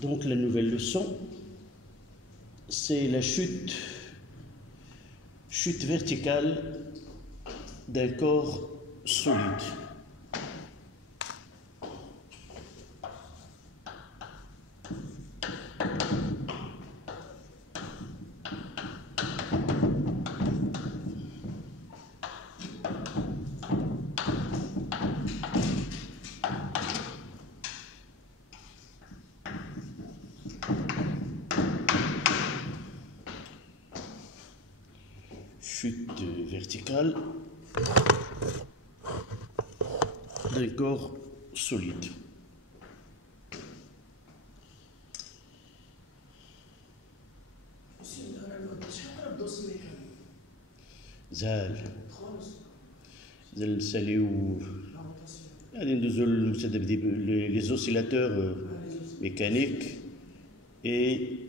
Donc la nouvelle leçon, c'est la chute verticale d'un corps solide. Chute verticale d'un corps solide. زال نساليو يعني ندوزو les oscillateurs mécaniques et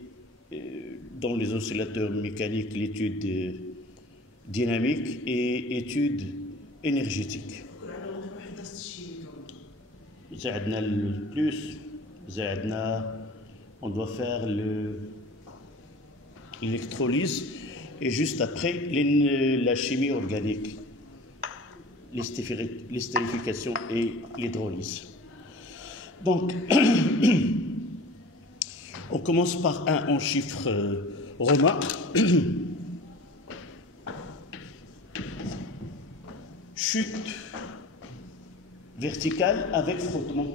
dans les oscillateurs mécaniques l'étude dynamique et étude énergétique. زادنا le plus, on doit faire l'électrolyse et juste après la chimie organique, l'estérification et l'hydrolyse. Donc, on commence par un en chiffres romains. Chute verticale avec frottement.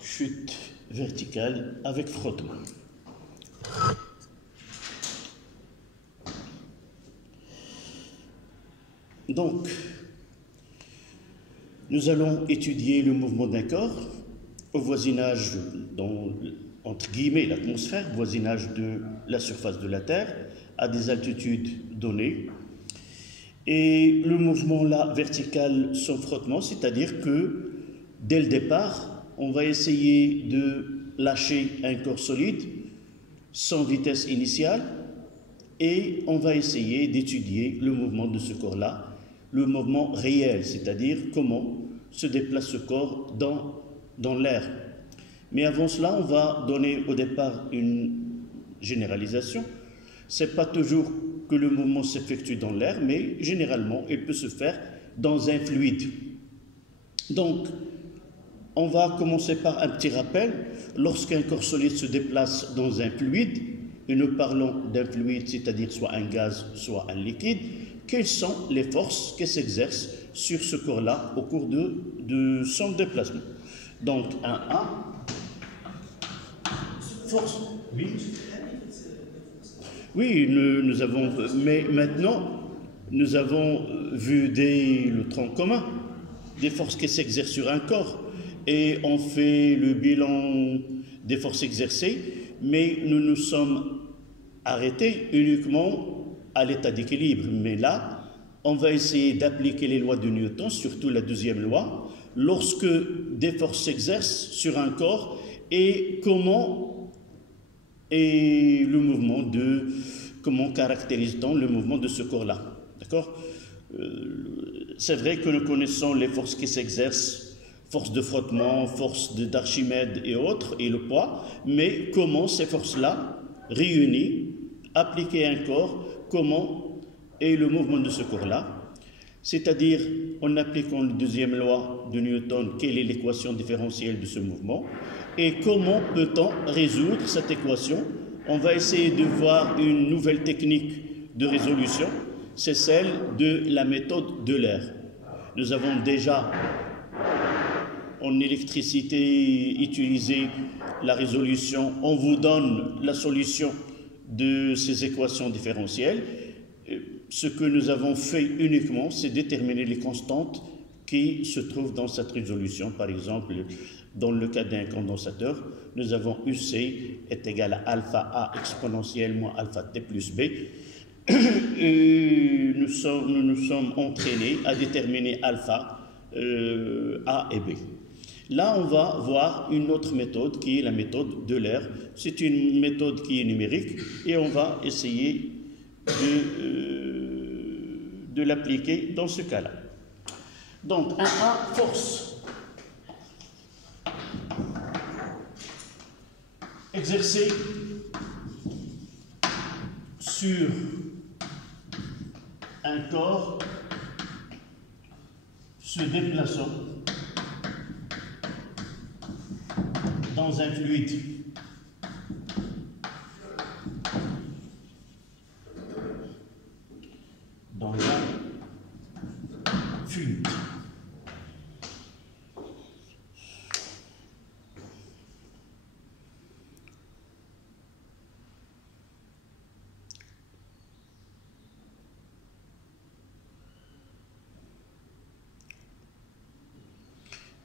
Chute verticale avec frottement. Donc, nous allons étudier le mouvement d'un corps au voisinage, entre guillemets, l'atmosphère, voisinage de la surface de la Terre, à des altitudes données. Et le mouvement là, vertical sans frottement, c'est-à-dire que dès le départ, on va essayer de lâcher un corps solide sans vitesse initiale et on va essayer d'étudier le mouvement de ce corps-là, le mouvement réel, c'est-à-dire comment se déplace ce corps dans l'air. Mais avant cela, on va donner au départ une généralisation. Ce n'est pas toujours que le mouvement s'effectue dans l'air, mais généralement, il peut se faire dans un fluide. Donc, on va commencer par un petit rappel. Lorsqu'un corps solide se déplace dans un fluide, et nous parlons d'un fluide, c'est-à-dire soit un gaz, soit un liquide, quelles sont les forces qui s'exercent sur ce corps-là au cours de son déplacement. Donc, un A, force, oui, nous avons, mais maintenant, nous avons vu dès le tronc commun des forces qui s'exercent sur un corps et on fait le bilan des forces exercées, mais nous nous sommes arrêtés uniquement à l'état d'équilibre. Mais là, on va essayer d'appliquer les lois de Newton, surtout la deuxième loi, lorsque des forces s'exercent sur un corps et comment est le mouvement comment caractérise-t-on le mouvement de ce corps-là. D'accord ? C'est vrai que nous connaissons les forces qui s'exercent, force de frottement, force d'Archimède et autres, et le poids, mais comment ces forces-là, réunies, appliquées à un corps, comment est le mouvement de ce corps-là, c'est-à-dire en appliquant la deuxième loi de Newton, quelle est l'équation différentielle de ce mouvement, et comment peut-on résoudre cette équation. On va essayer de voir une nouvelle technique de résolution, c'est celle de la méthode de l'air. Nous avons déjà en électricité utilisé la résolution, on vous donne la solution de ces équations différentielles. Ce que nous avons fait uniquement, c'est déterminer les constantes qui se trouvent dans cette résolution. Par exemple, dans le cas d'un condensateur, nous avons UC est égal à alpha A exponentielle moins alpha T plus B. Et nous nous sommes entraînés à déterminer alpha A et B. Là, on va voir une autre méthode qui est la méthode de l'air. C'est une méthode qui est numérique et on va essayer de l'appliquer dans ce cas-là. Donc, 1A, force. Exercée sur un corps se déplaçant dans un fluide. Dans un fluide.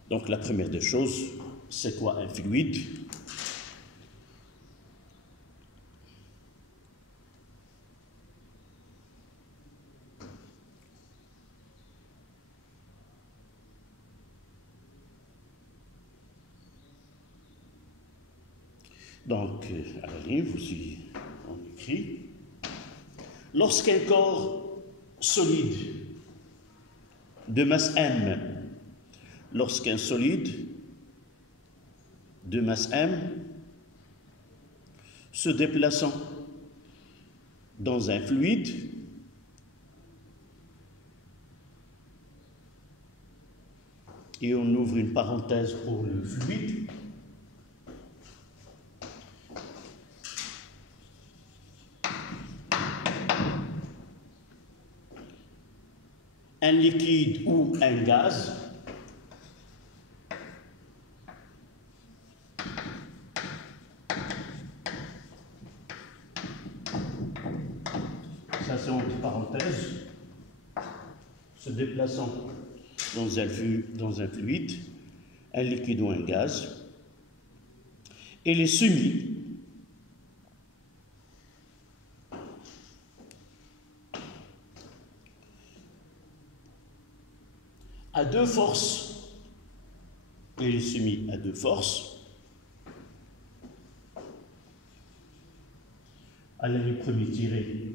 Donc la première des choses, c'est quoi un fluide? Donc, à la ligne, voici, on écrit. Lorsqu'un corps solide de masse M, lorsqu'un solide de masse M se déplaçant dans un fluide et on ouvre une parenthèse pour le fluide, un liquide ou un gaz, ça c'est entre parenthèses, se déplaçant dans un fluide, un liquide ou un gaz, et les soumis à deux forces, et les soumis à deux forces. À la ligne première tirée,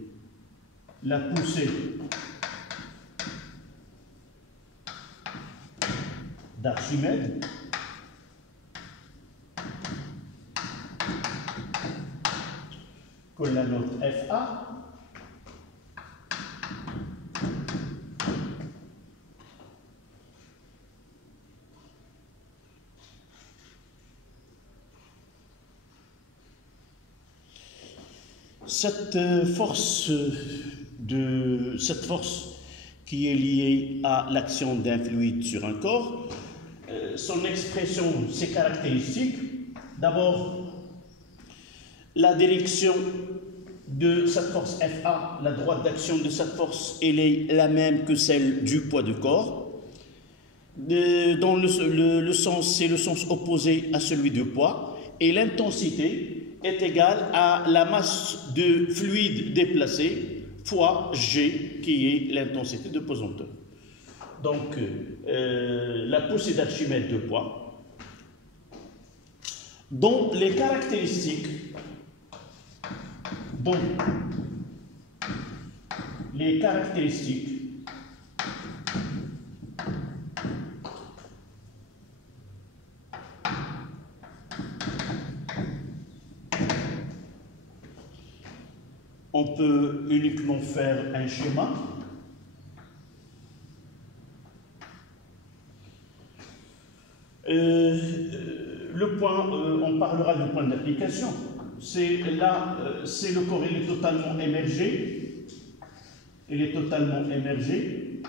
la poussée d'Archimède qu'on la note FA, cette force qui est liée à l'action d'un fluide sur un corps, son expression, ses caractéristiques. D'abord, la direction de cette force FA, la droite d'action de cette force, elle est la même que celle du poids du corps. Dans le sens, c'est le sens opposé à celui du poids, et l'intensité est égale à la masse de fluide déplacé fois G, qui est l'intensité de pesanteur. Donc, la poussée d'Archimède de poids, dont les caractéristiques, on peut uniquement faire un schéma. Le point, on parlera du point d'application. C'est là, c'est le corps, il est totalement émergé. Il est totalement émergé.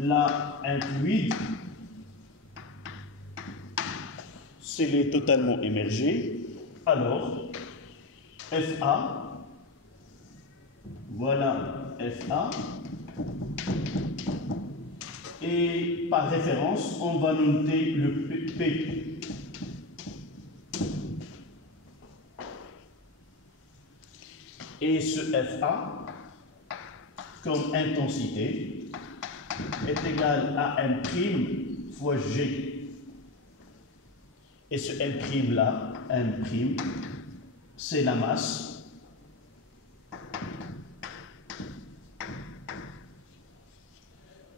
Là, un fluide. S'il est totalement émergé, alors FA, voilà FA, et par référence, on va noter le P. Et ce FA, comme intensité, est égal à M' fois G. Et ce M' là, M', c'est la masse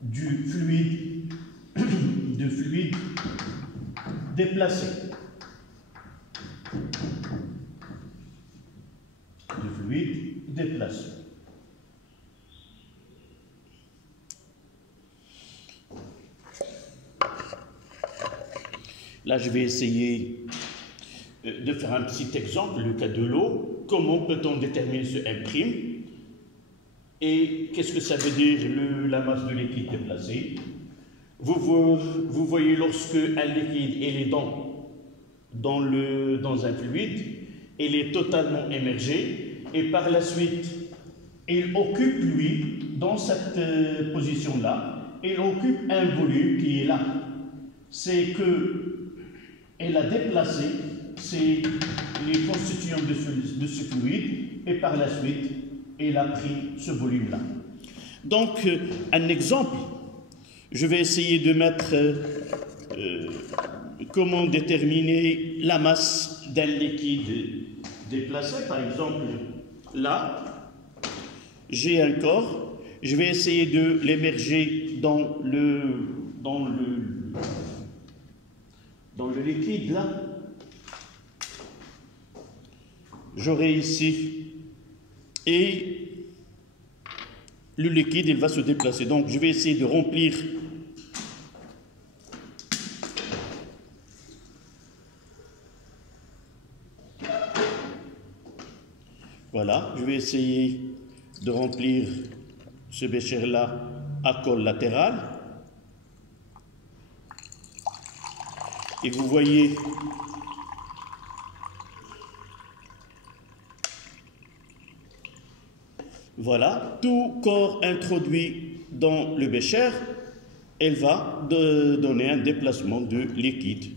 du fluide, déplacé. Du fluide déplacé. Là, je vais essayer de faire un petit exemple, le cas de l'eau. Comment peut-on déterminer ce M'? Et qu'est-ce que ça veut dire la masse de liquide déplacée? Vous voyez, lorsque un liquide est dans un fluide, il est totalement émergé et par la suite, il occupe, lui, dans cette position-là, il occupe un volume qui est là. C'est que elle a déplacé les constituants de ce fluide et par la suite, elle a pris ce volume-là. Donc, un exemple, je vais essayer de mettre comment déterminer la masse d'un liquide déplacé. Par exemple, là, j'ai un corps, je vais essayer de l'émerger dans le liquide, là. J'aurai ici, et le liquide, il va se déplacer. Donc, je vais essayer de remplir voilà, je vais essayer de remplir ce bécher-là à col latéral. Et vous voyez voilà, tout corps introduit dans le bécher, elle va donner un déplacement de liquide.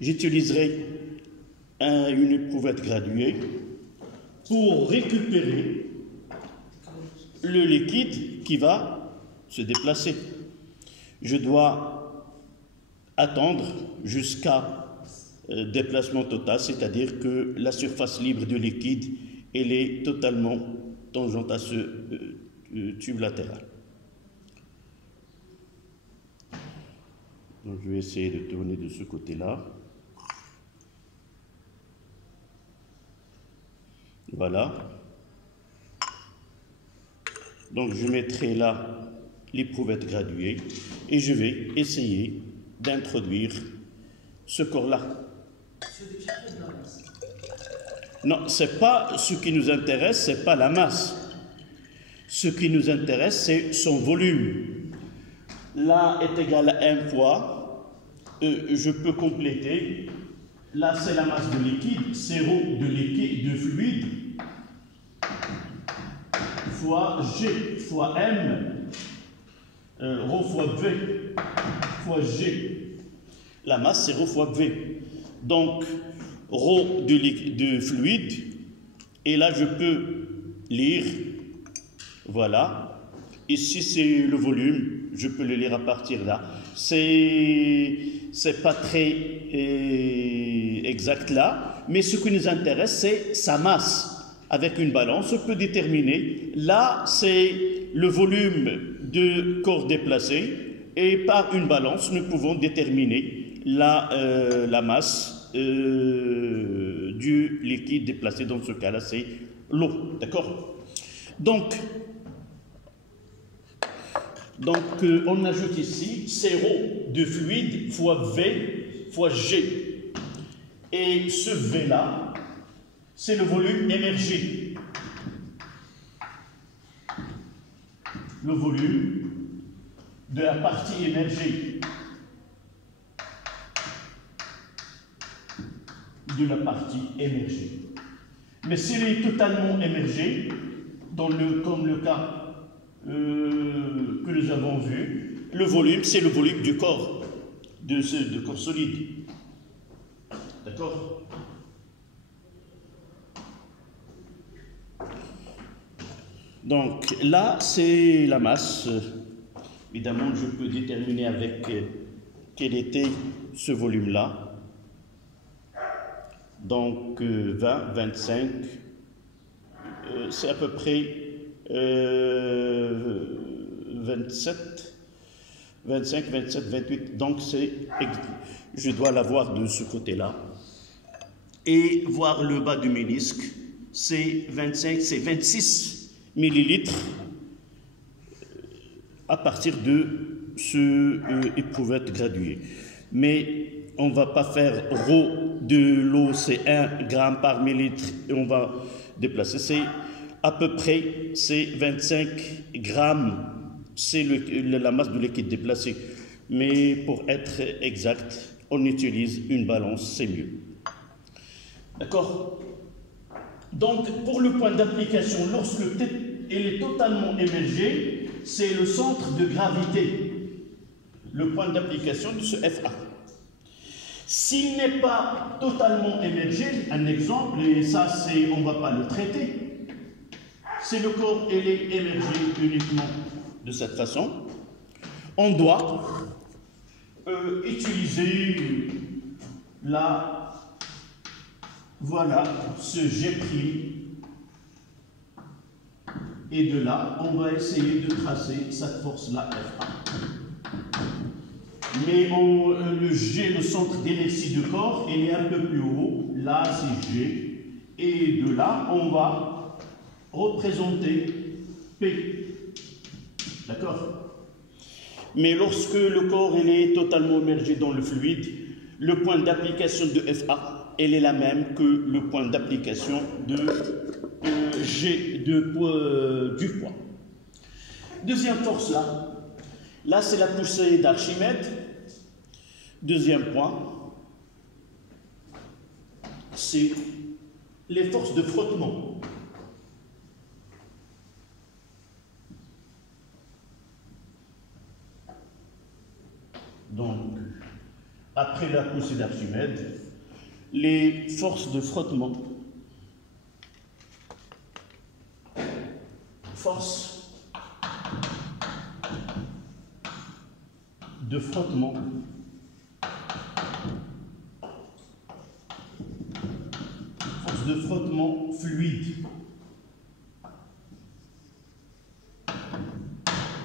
J'utiliserai une éprouvette graduée pour récupérer le liquide qui va se déplacer. Je dois attendre jusqu'à déplacement total, c'est-à-dire que la surface libre du liquide, elle est totalement tangente à ce tube latéral. Donc je vais essayer de tourner de ce côté-là. Voilà. Donc je mettrai là l'éprouvette graduée et je vais essayer d'introduire ce corps-là. Non, c'est pas ce qui nous intéresse, c'est pas la masse. Ce qui nous intéresse, c'est son volume. Là est égal à 1 fois, je peux compléter. Là, c'est la masse de liquide, c'est ρ de liquide, de fluide, fois G, fois M, ρ fois V, fois G. La masse, c'est ρ fois V. Donc, ρ de fluide, et là, je peux lire, voilà. Ici, c'est le volume, je peux le lire à partir là. C'est pas très exact là, mais ce qui nous intéresse, c'est sa masse. Avec une balance, on peut déterminer. Là, c'est le volume de corps déplacé, et par une balance, nous pouvons déterminer la masse du liquide déplacé. Dans ce cas-là, c'est l'eau. D'accord? Donc, on ajoute ici ρ de fluide fois V fois G. Et ce V-là, c'est le volume émergé. Le volume de la partie émergée. De la partie émergée. Mais s'il est totalement émergé, comme le cas que nous avons vu, le volume, c'est le volume du corps, de corps solide. D'accord? Donc là, c'est la masse. Évidemment, je peux déterminer avec quel était ce volume-là. Donc 20, 25, c'est à peu près 27, 25, 27, 28. Donc je dois l'avoir de ce côté-là. Et voir le bas du ménisque, c'est 25, c'est 26 millilitres à partir de ce éprouvette graduée. Mais on ne va pas faire ρ de l'eau, c'est 1 gramme par millilitre et on va déplacer. C'est à peu près, c'est 25 grammes, c'est la masse de liquide déplacé. Mais pour être exact, on utilise une balance, c'est mieux. D'accord? Donc, pour le point d'application, lorsque il est totalement émergé, c'est le centre de gravité, le point d'application de ce FA. S'il n'est pas totalement émergé, un exemple, et ça, on ne va pas le traiter, c'est le corps, il est émergé uniquement de cette façon, on doit utiliser voilà, ce G', et de là, on va essayer de tracer cette force-là, FA. Mais le G, le centre d'inertie du corps, il est un peu plus haut, là c'est G, et de là, on va représenter P. D'accord? Mais lorsque le corps il est totalement immergé dans le fluide, le point d'application de FA, elle est la même que le point d'application de G du poids. Deuxième force là c'est la poussée d'Archimède. Deuxième point, c'est les forces de frottement. Donc, après la poussée d'Archimède, les forces de frottement. Force de frottement. Force de frottement fluide.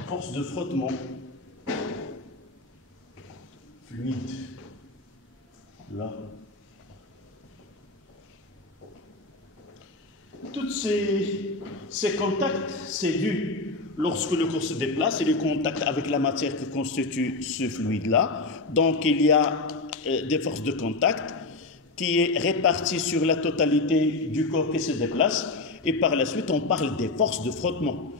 Force de frottement fluide. Là. Tous ces contacts, c'est dû lorsque le corps se déplace et le contact avec la matière que constitue ce fluide-là. Donc, il y a des forces de contact qui est répartie sur la totalité du corps qui se déplace. Et par la suite, on parle des forces de frottement.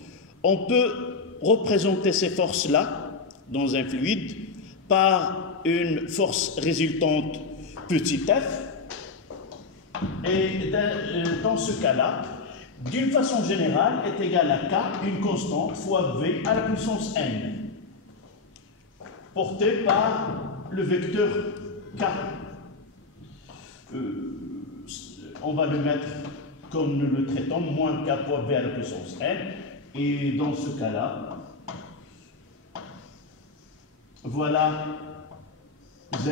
On peut représenter ces forces-là dans un fluide par une force résultante petit f. Et dans ce cas-là, d'une façon générale, est égal à K, une constante, fois V à la puissance n, portée par le vecteur K. On va le mettre comme nous le traitons, moins K fois V à la puissance n. Et dans ce cas-là, voilà Z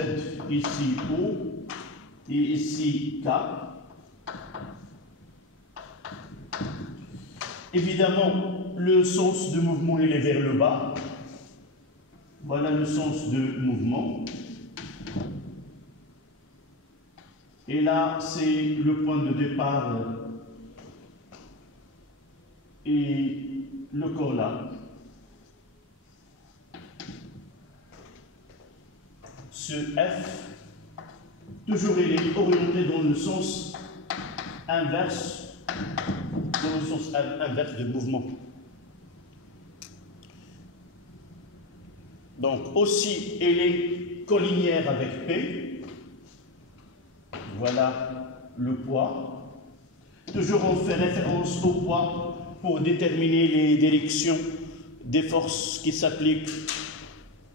ici O et ici K. Évidemment, le sens de mouvement il est vers le bas. Voilà le sens de mouvement. Et là, c'est le point de départ et le corps là. Ce F, toujours il est orienté dans le sens inverse, de mouvement. Donc aussi, elle est collinière avec P. Voilà le poids. Toujours on fait référence au poids pour déterminer les directions des forces qui s'appliquent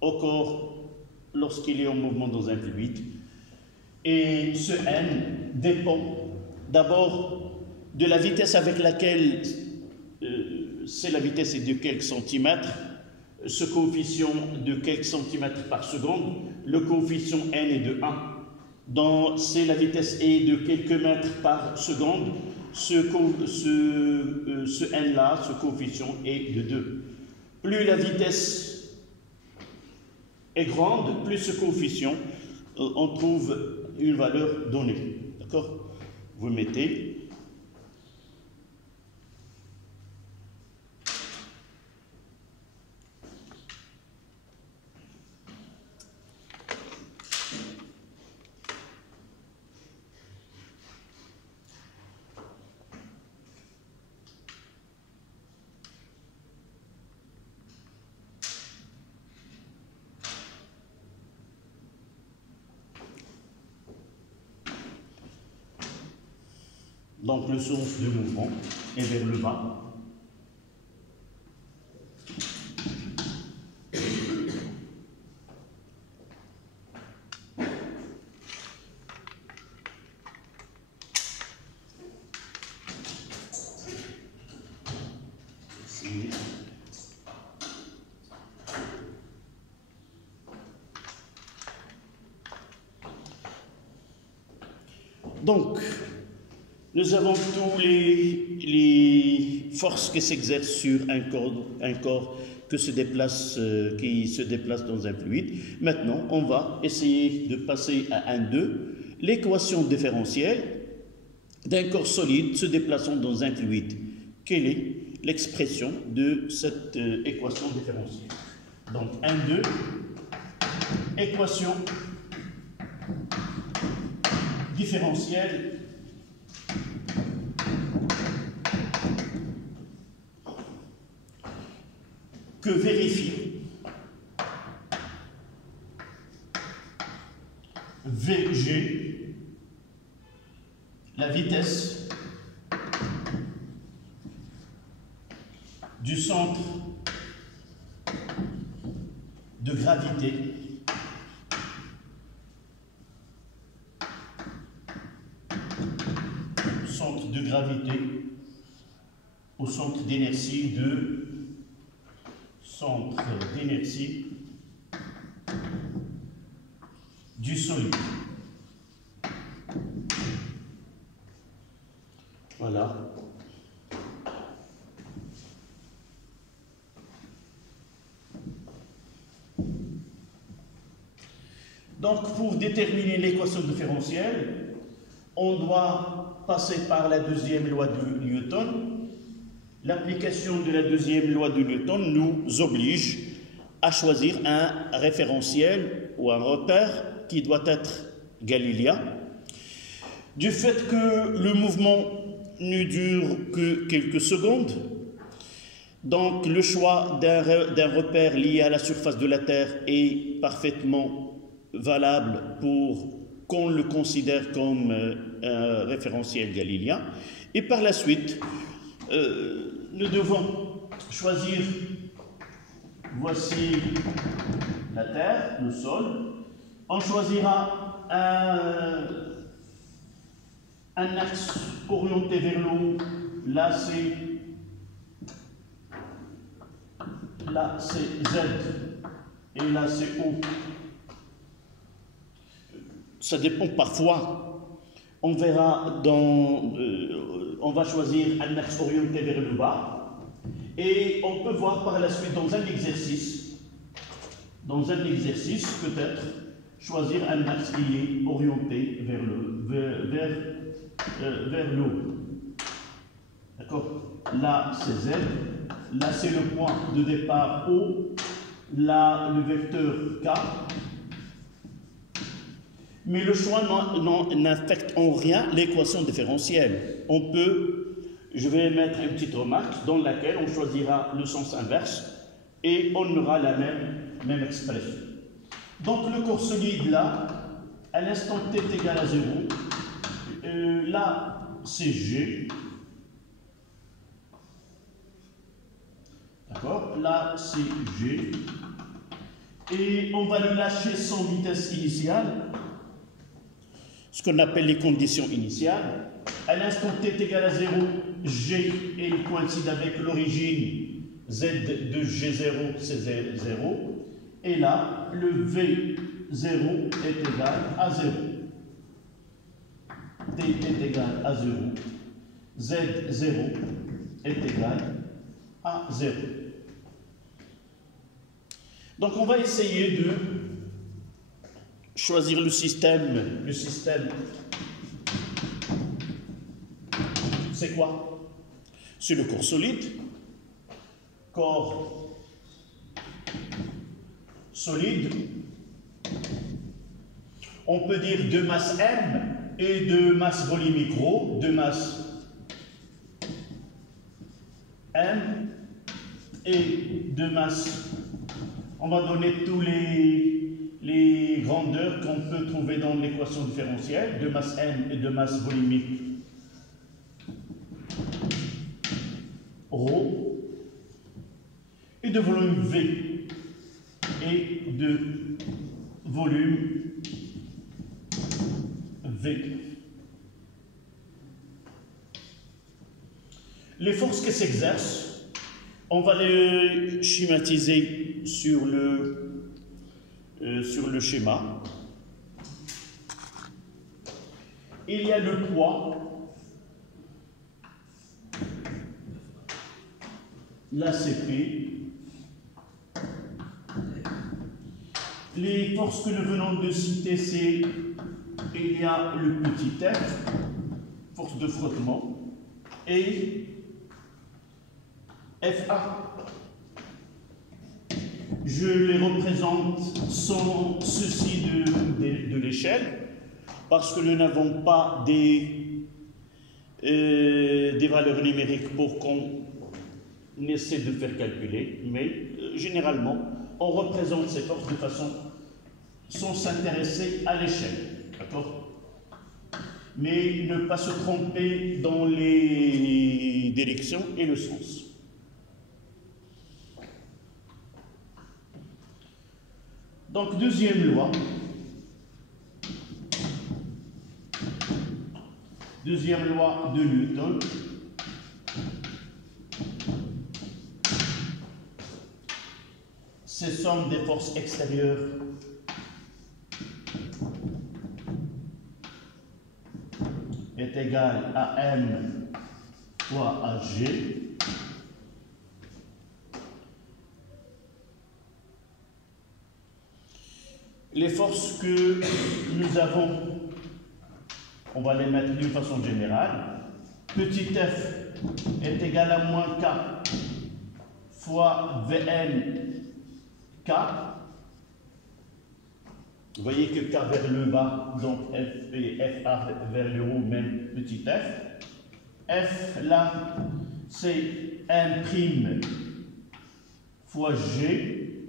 au corps lorsqu'il est en mouvement dans un fluide. Et ce N dépend d'abord de la vitesse avec laquelle c'est la vitesse est de quelques centimètres, ce coefficient de quelques centimètres par seconde, le coefficient n est de 1. C'est la vitesse est de quelques mètres par seconde, ce n-là, ce coefficient est de 2. Plus la vitesse est grande, plus ce coefficient, on trouve une valeur donnée. D'accord? Vous mettez. Donc le sens du mouvement est vers le bas. Donc, nous avons tous les forces qui s'exercent sur un corps qui se déplace dans un fluide. Maintenant, on va essayer de passer à 1,2. L'équation différentielle d'un corps solide se déplaçant dans un fluide. Quelle est l'expression de cette équation différentielle? Donc, 1,2, équation différentielle que vérifie VG, la vitesse du centre de gravité au centre d'inertie du solide. Voilà. Donc, pour déterminer l'équation différentielle, on doit passer par la deuxième loi de Newton. L'application de la deuxième loi de Newton nous oblige à choisir un référentiel ou un repère qui doit être galiléen. Du fait que le mouvement ne dure que quelques secondes, donc le choix d'un repère lié à la surface de la Terre est parfaitement valable pour qu'on le considère comme un référentiel galiléen. Et par la suite, nous devons choisir, voici la Terre, le sol. On choisira un axe orienté vers le haut. Là, c'est Z et là, c'est O. Ça dépend parfois. On verra on va choisir un axe orienté vers le bas et on peut voir par la suite dans un exercice peut-être choisir un axe qui est orienté vers le haut. D'accord? Là c'est Z, là c'est le point de départ O, là le vecteur K. Mais le choix n'affecte en rien l'équation différentielle. Je vais mettre une petite remarque dans laquelle on choisira le sens inverse et on aura la même expression. Donc le corps solide là, à l'instant t est égal à 0, là c'est G, d'accord, là c'est G, et on va le lâcher sans vitesse initiale, ce qu'on appelle les conditions initiales. À l'instant t est égal à 0, G il coïncide avec l'origine Z de G0, c'est 0. Et là, le V0 est égal à 0. T est égal à 0. Z0 est égal à 0. Donc on va essayer de choisir le système. Le système, c'est quoi? C'est le corps solide. Corps solide. On peut dire de masse M et de masse volumique ρ, de masse M et de masse. On va donner tous les grandeurs qu'on peut trouver dans l'équation différentielle, de masse M et de masse volumique ρ, et de volume V et de volume V. Les forces qui s'exercent, on va les schématiser sur le schéma. Il y a le poids, l'ACP, les forces que nous venons de citer, c'est il y a le petit f, force de frottement, et FA. Je les représente sans ceci de l'échelle, parce que nous n'avons pas des valeurs numériques pour qu'on essaie de faire calculer, mais généralement, on représente ces forces de façon sans s'intéresser à l'échelle. D'accord? Mais ne pas se tromper dans les directions et le sens. Donc, deuxième loi. Deuxième loi de Newton. C'est somme des forces extérieures est égal à M fois à G. Les forces que nous avons, on va les mettre d'une façon générale. Petit f est égal à moins K fois Vn K. Vous voyez que K vers le bas, donc F et FA vers le haut, même petit f. F là, c'est M' fois G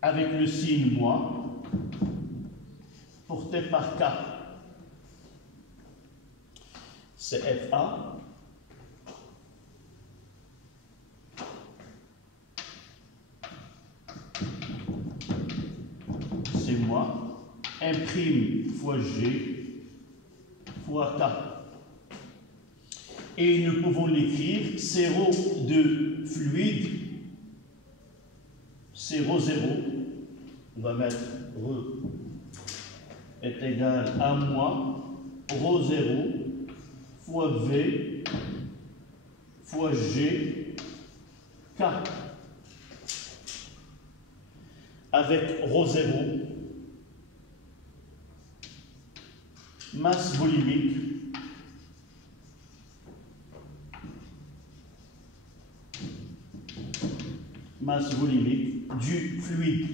avec le signe moins porté par K. C'est FA. C'est moi, M' fois G fois K. Et nous pouvons l'écrire, c'est ρ de fluide, c'est ρ0, on va mettre ρ est égal à moins ρ0 fois V fois G K. Avec ρ0, masse volumique, du fluide,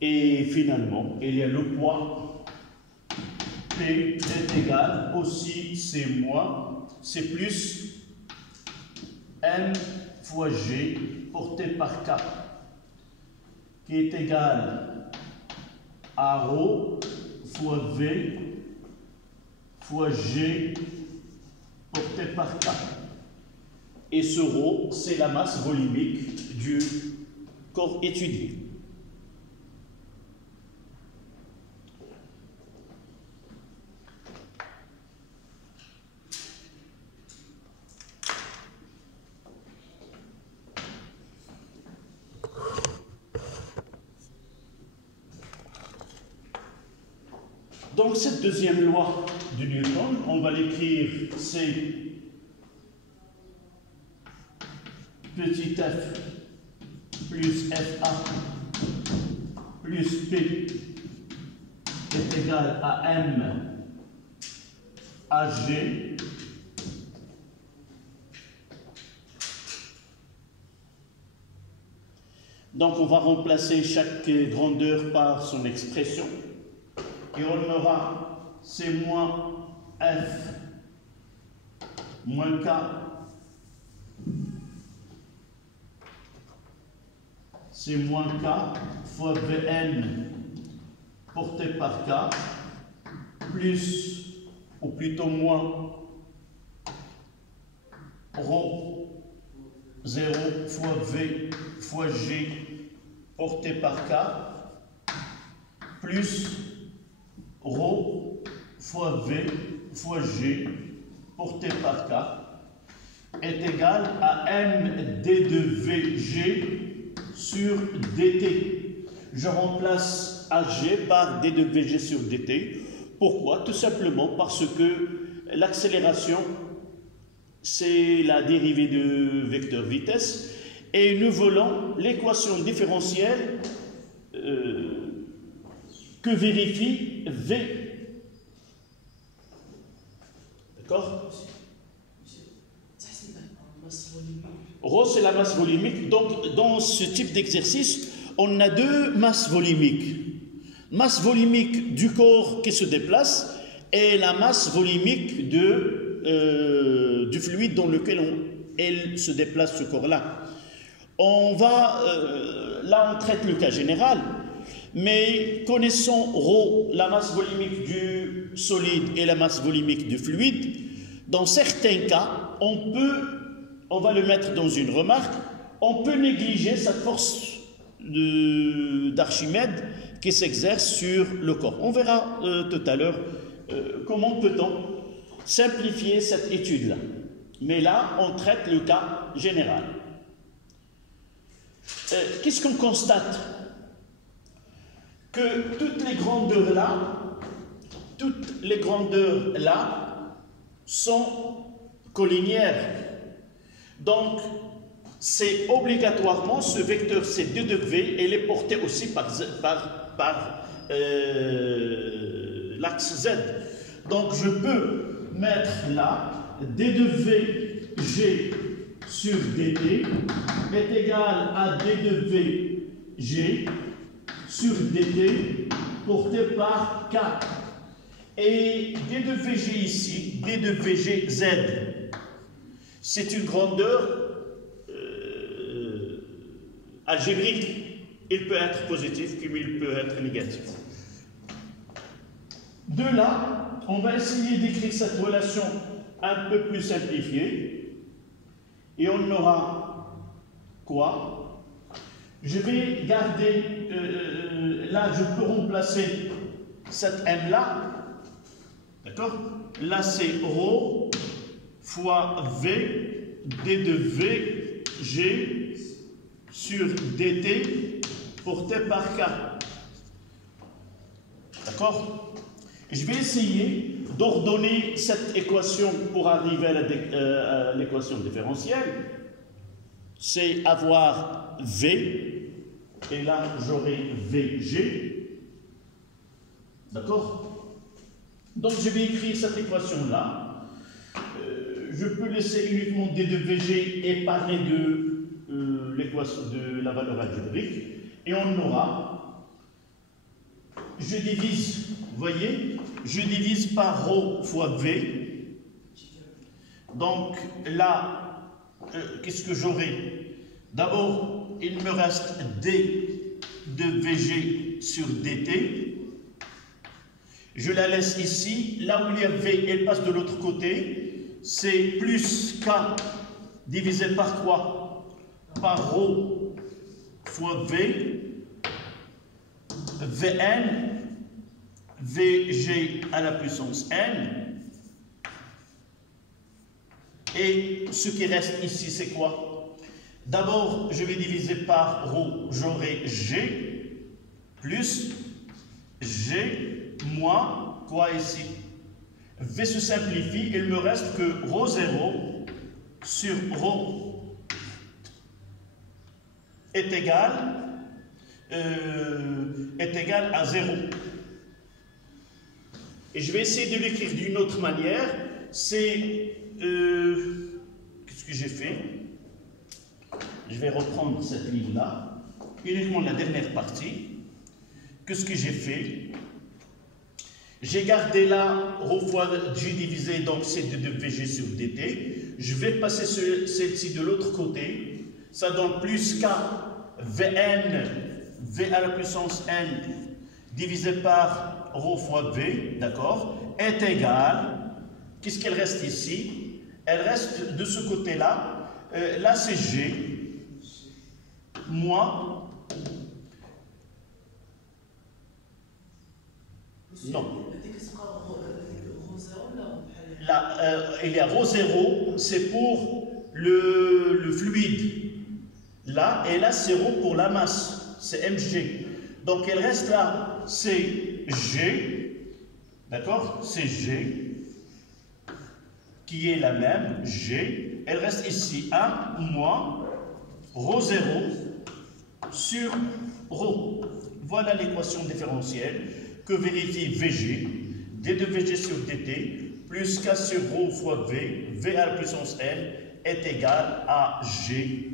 Et finalement, il y a le poids. P est égal aussi, c'est moins, c'est plus M fois G porté par K, qui est égal à ρ fois V fois G porté par K. Et ce ρ, c'est la masse volumique du corps étudié. Donc cette deuxième loi de Newton, on va l'écrire C petit f plus FA plus P est égal à M HG Donc on va remplacer chaque grandeur par son expression et on aura C moins F moins K C moins K fois Vn porté par K plus ou plutôt moins ρ 0 fois V fois G porté par K plus ρ fois V fois G porté par K est égal à M d de VG sur dt. Je remplace AG par d de VG sur dt. Pourquoi? Tout simplement parce que l'accélération, c'est la dérivée de vecteur vitesse et nous voulons l'équation différentielle que vérifie V. D'accord? Rho, c'est la masse volumique. Donc, dans ce type d'exercice, on a deux masses volumiques. Masse volumique du corps qui se déplace et la masse volumique du fluide dans lequel elle se déplace, ce corps-là. On va, là on traite le cas général, mais connaissant ρ, la masse volumique du solide et la masse volumique du fluide, dans certains cas, on va le mettre dans une remarque, on peut négliger cette force d'Archimède qui s'exerce sur le corps. On verra tout à l'heure comment peut-on simplifier cette étude-là. Mais là, on traite le cas général. Qu'est-ce qu'on constate? Que toutes les grandeurs là sont collinéaires. Donc, c'est obligatoirement ce vecteur C d de V, elle est portée aussi par l'axe Z. Donc, je peux mettre là d de V G sur dt est égal à d de V G sur dt porté par K. Et d de Vg ici, d de Vg Z, c'est une grandeur algébrique. Il peut être positif comme il peut être négatif. De là, on va essayer d'écrire cette relation un peu plus simplifiée. Et on aura quoi? Je vais garder, là je peux remplacer cette M là, d'accord? Là c'est ρ fois V, d de V, G sur dt porté par K. D'accord? Je vais essayer d'ordonner cette équation pour arriver à l'équation différentielle. C'est avoir V, et là j'aurai VG. D'accord? Donc je vais écrire cette équation-là. Je peux laisser uniquement d de VG et parler de l'équation de la valeur algébrique. Et on aura, je divise, vous voyez, je divise par ρ fois V. Donc là, qu'est-ce que j'aurai? D'abord, il me reste d de Vg sur dt. Je la laisse ici. Là où il y a V, elle passe de l'autre côté. C'est plus K divisé par quoi? Par ρ fois V. Vn. Vg à la puissance n. Et ce qui reste ici, c'est quoi? D'abord, je vais diviser par ρ, j'aurai G plus G moins quoi ici? V se simplifie, il me reste que ρ0 sur ρ est égal à 0. Et je vais essayer de l'écrire d'une autre manière. C'est... qu'est-ce que j'ai fait? Je vais reprendre cette ligne-là, uniquement la dernière partie. Qu'est-ce que j'ai fait? J'ai gardé là ρ fois G divisé, donc c'est de VG sur dt. Je vais passer celle-ci de l'autre côté. Ça donne plus K Vn, V à la puissance n, divisé par ρ fois V, d'accord, est égal. Qu'est-ce qu'elle reste ici? Elle reste de ce côté-là. Là, c'est G, moins. Non. Là, il y a ρ0, c'est pour le fluide. Là, et là, c'est ρ pour la masse, c'est mg. Donc, elle reste là, c'est G, d'accord? C'est G, qui est la même, G. Elle reste ici 1 moins ρ0 sur ρ. Voilà l'équation différentielle que vérifie VG, d de VG sur dt, plus K sur ρ fois V, V à la puissance n, est égal à G.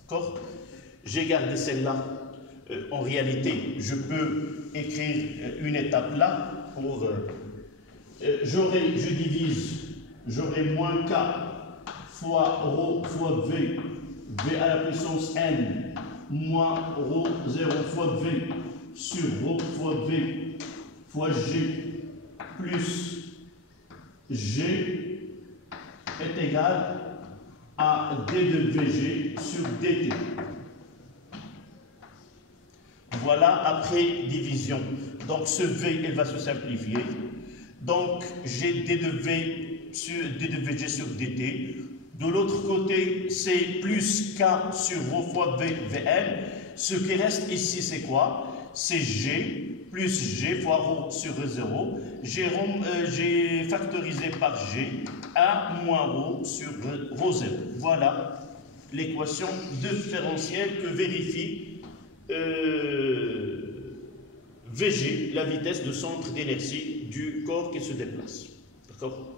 D'accord? J'ai gardé celle-là. En réalité, je peux écrire une étape là pour... je divise, j'aurai moins K fois ρ fois V, V à la puissance n, moins ρ0 fois V sur ρ fois V fois G plus G est égal à d de Vg sur dt. Voilà après division. Donc ce V, il va se simplifier. Donc j'ai d de Vg sur dt. De l'autre côté, c'est plus K sur ρ fois V, Vn. Ce qui reste ici, c'est quoi? C'est G plus G fois ρ sur ρ0. J'ai factorisé par G 1 moins ρ sur ρ0. Voilà l'équation différentielle que vérifie Vg, la vitesse de centre d'inertie du corps qui se déplace. D'accord?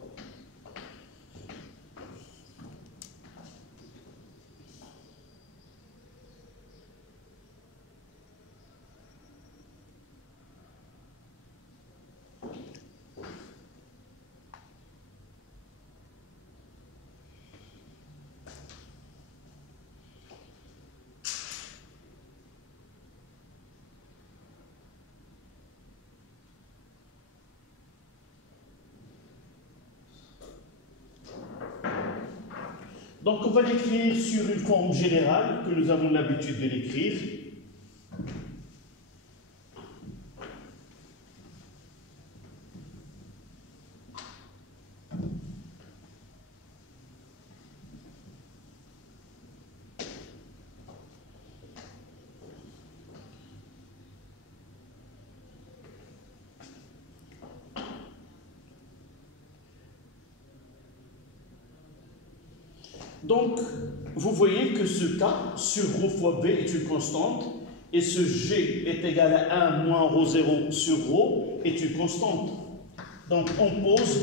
Donc, on va l'écrire sur une forme générale que nous avons l'habitude de l'écrire. Donc, vous voyez que ce K sur ρ fois V est une constante et ce G est égal à 1 moins ρ0 sur ρ est une constante. Donc, on pose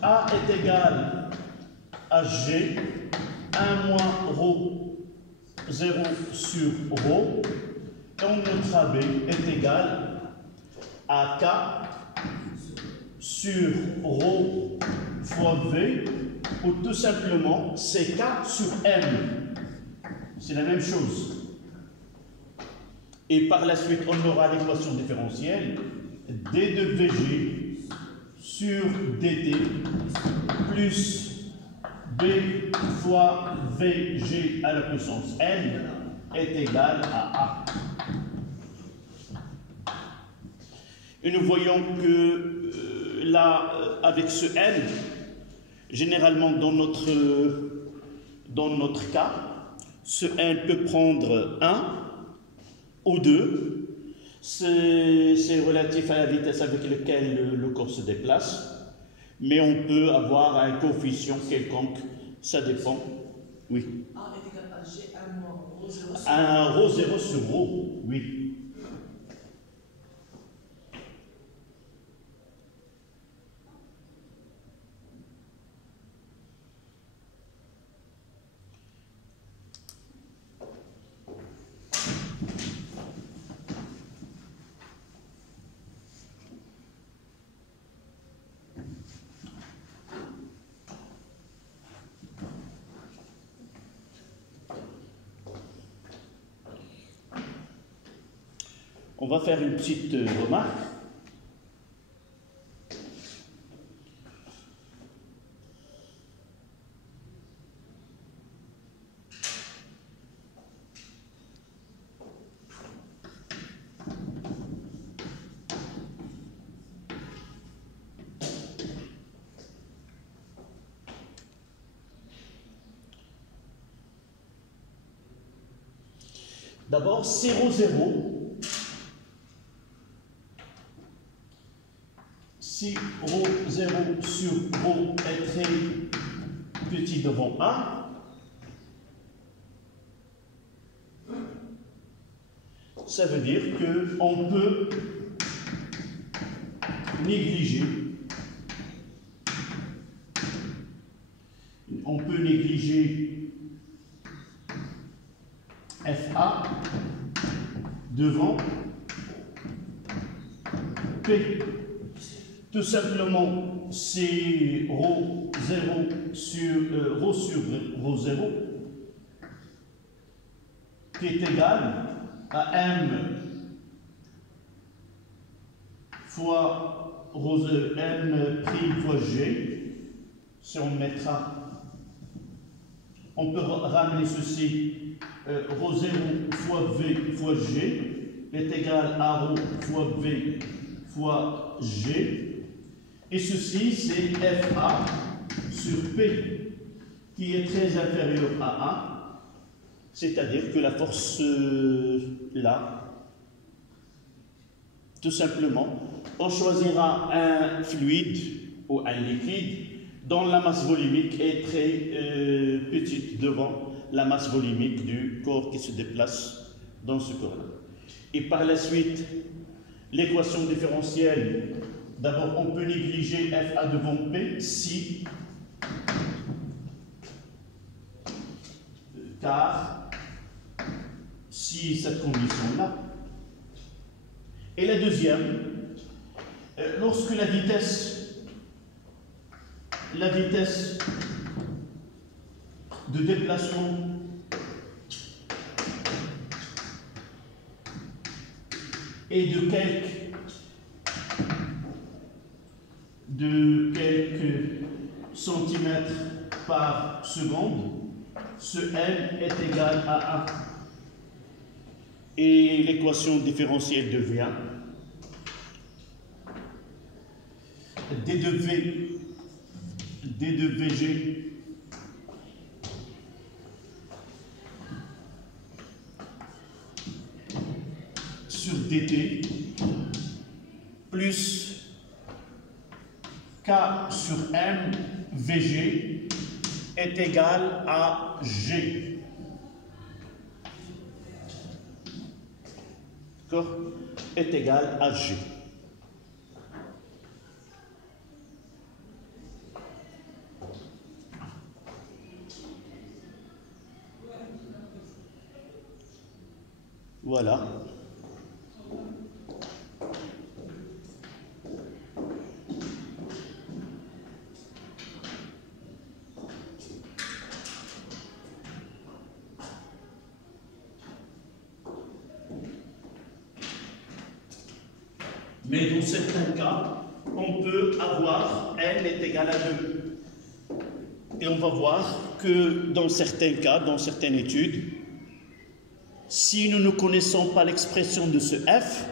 A est égal à G, 1 moins ρ0 sur ρ, et notre AB est égal à K sur ρ fois V, ou tout simplement c'est K sur M. C'est la même chose. Et par la suite, on aura l'équation différentielle d de Vg sur dt plus B fois Vg à la puissance n est égal à A. Et nous voyons que là, avec ce n, généralement dans notre cas, ce n peut prendre 1, O2, c'est relatif à la vitesse avec laquelle le corps se déplace, mais on peut avoir un coefficient quelconque, ça dépend. Oui. A est égal à G, un moins ρ0 sur Un ρ0 sur ρ, oui. On va faire une petite remarque. D'abord, 0, 0. Si ρ0 sur ρ est très petit devant A, ça veut dire qu'on peut négliger FA devant P. Tout simplement, c'est ρ0 sur ρ0 qui est égal à M fois M' fois G. Si on mettra, on peut ramener ceci, ρ0 fois V fois G est égal à ρ fois V fois G. Et ceci, c'est FA sur P, qui est très inférieur à A, c'est-à-dire que la force là, tout simplement, on choisira un fluide ou un liquide dont la masse volumique est très petite devant la masse volumique du corps qui se déplace dans ce corps-là. Et par la suite, l'équation différentielle, d'abord on peut négliger FA devant P si, car si cette condition-là. Et la deuxième, lorsque la vitesse de déplacement est de quelques centimètres par seconde, ce M est égal à 1. Et l'équation différentielle devient d2Vg sur dt plus K sur M Vg est égal à G. D'accord? Est égal à G. Voilà. Mais dans certains cas, on peut avoir n est égal à 2. Et on va voir que dans certains cas, dans certaines études, si nous ne connaissons pas l'expression de ce f,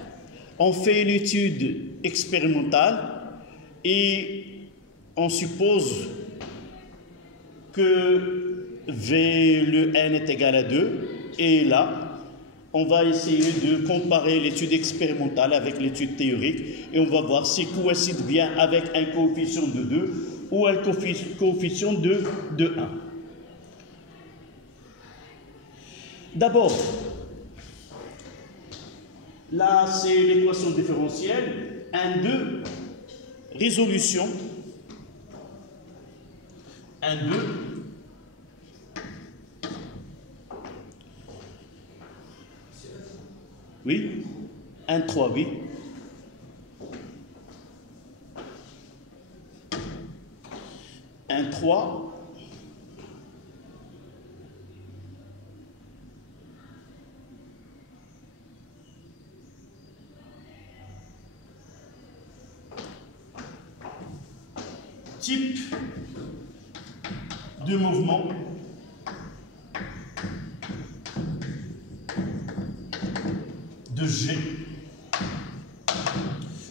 on fait une étude expérimentale et on suppose que V, le n est égal à 2, et là, on va essayer de comparer l'étude expérimentale avec l'étude théorique et on va voir s'ils coïncident bien avec un coefficient de 2 ou un coefficient de 1. D'abord, là c'est l'équation différentielle, 1, 2, résolution, 1, 2, oui, 1, 3, oui. 1, 3. Type de mouvement. De G.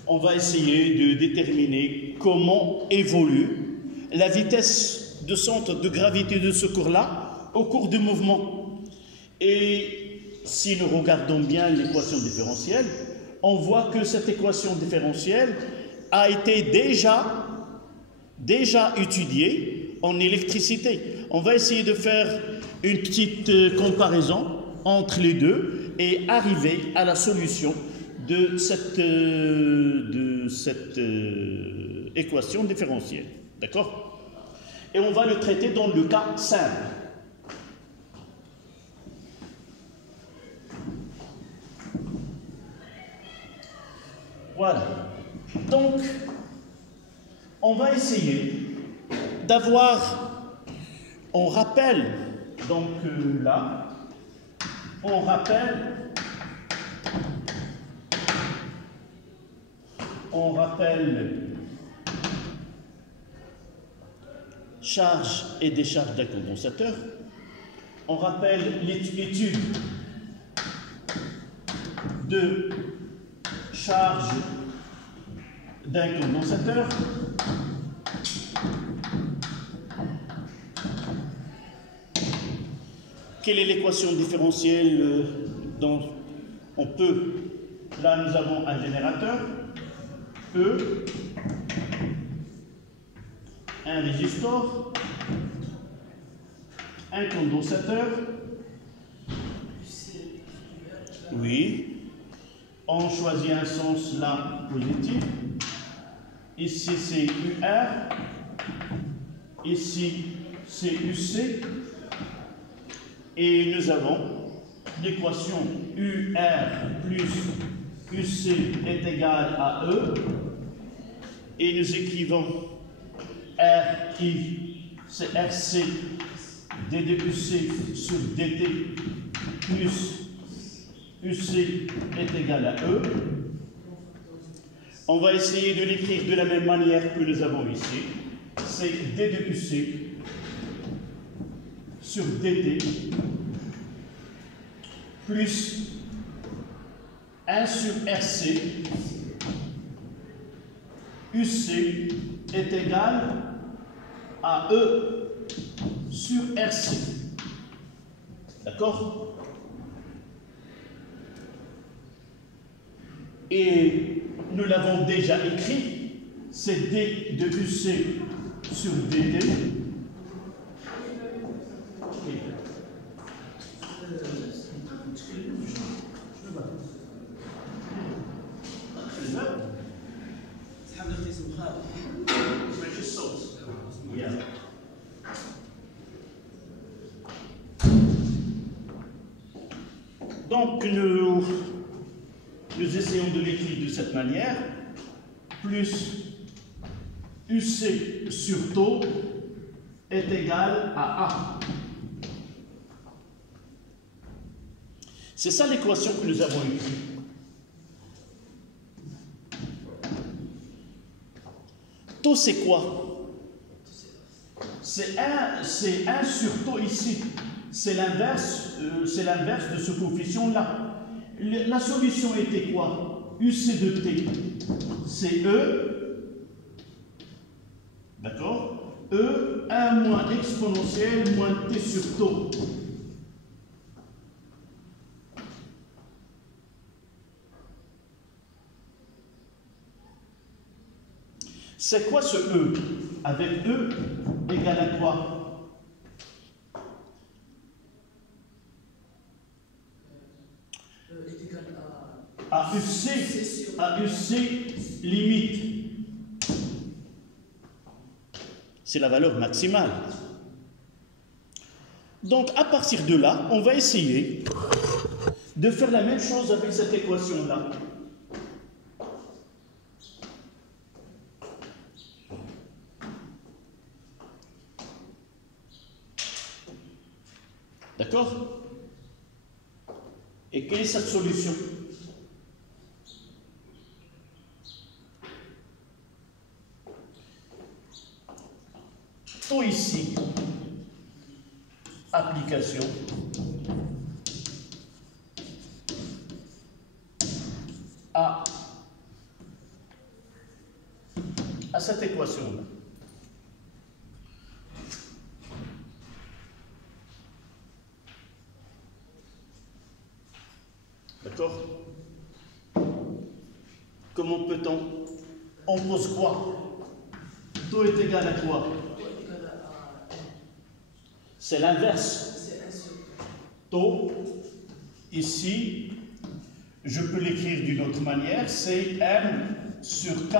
On va essayer de déterminer comment évolue la vitesse de centre de gravité de ce cours-là au cours du mouvement. Et si nous regardons bien l'équation différentielle, on voit que cette équation différentielle a été déjà étudiée en électricité. On va essayer de faire une petite comparaison entre les deux et arriver à la solution de cette équation différentielle. D'accord? Et on va le traiter dans le cas simple. Voilà. Donc, on va essayer d'avoir, on rappelle, donc là, on rappelle charge et décharge d'un condensateur, on rappelle l'étude de charge d'un condensateur, quelle est l'équation différentielle dont on peut, là nous avons un générateur, E, un résistor, un condensateur, oui, on choisit un sens là positif, ici c'est UR, ici c'est UC, et nous avons l'équation UR plus UC est égal à E, et nous écrivons R qui c'est RC ddUC sur dt plus UC est égal à E. On va essayer de l'écrire de la même manière que nous avons ici. C'est ddUC sur dt plus 1 sur RC, UC est égal à E sur RC. D'accord? Et nous l'avons déjà écrit, c'est D de UC sur dt. Donc nous essayons de l'écrire de cette manière, plus UC sur taux est égal à A. C'est ça l'équation que nous avons écrite. Taux c'est quoi? C'est 1 sur taux ici. C'est l'inverse de ce coefficient-là. La solution était quoi? UC de T, c'est E, d'accord? E, 1 moins exponentielle moins T sur taux. C'est quoi ce E? Avec E égale à quoi? Est égal À UC limite. C'est la valeur maximale. Donc, à partir de là, on va essayer de faire la même chose avec cette équation-là. D'accord? Et quelle est cette solution? Tout ici, application, à cette équation-là. D'accord? Comment peut-on? On pose quoi? Taux est égal à quoi? C'est l'inverse. Taux, ici, je peux l'écrire d'une autre manière, c'est M sur K.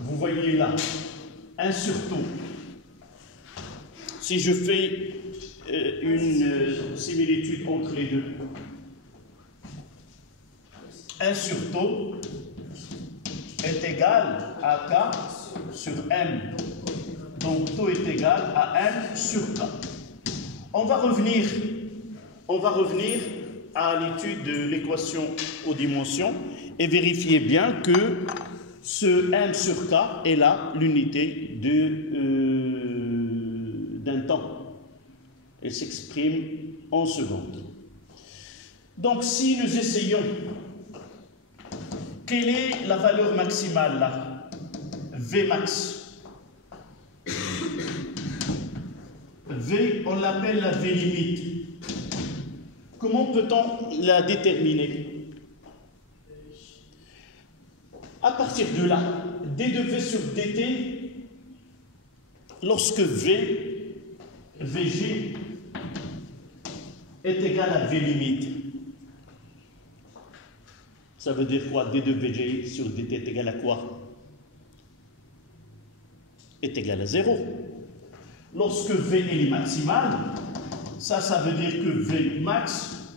Vous voyez là, 1 sur taux. Si je fais une similitude entre les deux, 1 sur taux est égal à K sur M. Donc taux est égal à M sur K. On va revenir à l'étude de l'équation aux dimensions et vérifier bien que ce M sur K est là l'unité d'un temps. Elle s'exprime en secondes. Donc si nous essayons, quelle est la valeur maximale là? V max. V, on l'appelle la V limite. Comment peut-on la déterminer? À partir de là, d de V sur dt, lorsque VG est égal à V limite, ça veut dire quoi? d de VG sur dt est égal à quoi? Est égal à 0. Lorsque V est maximale, ça veut dire que V max,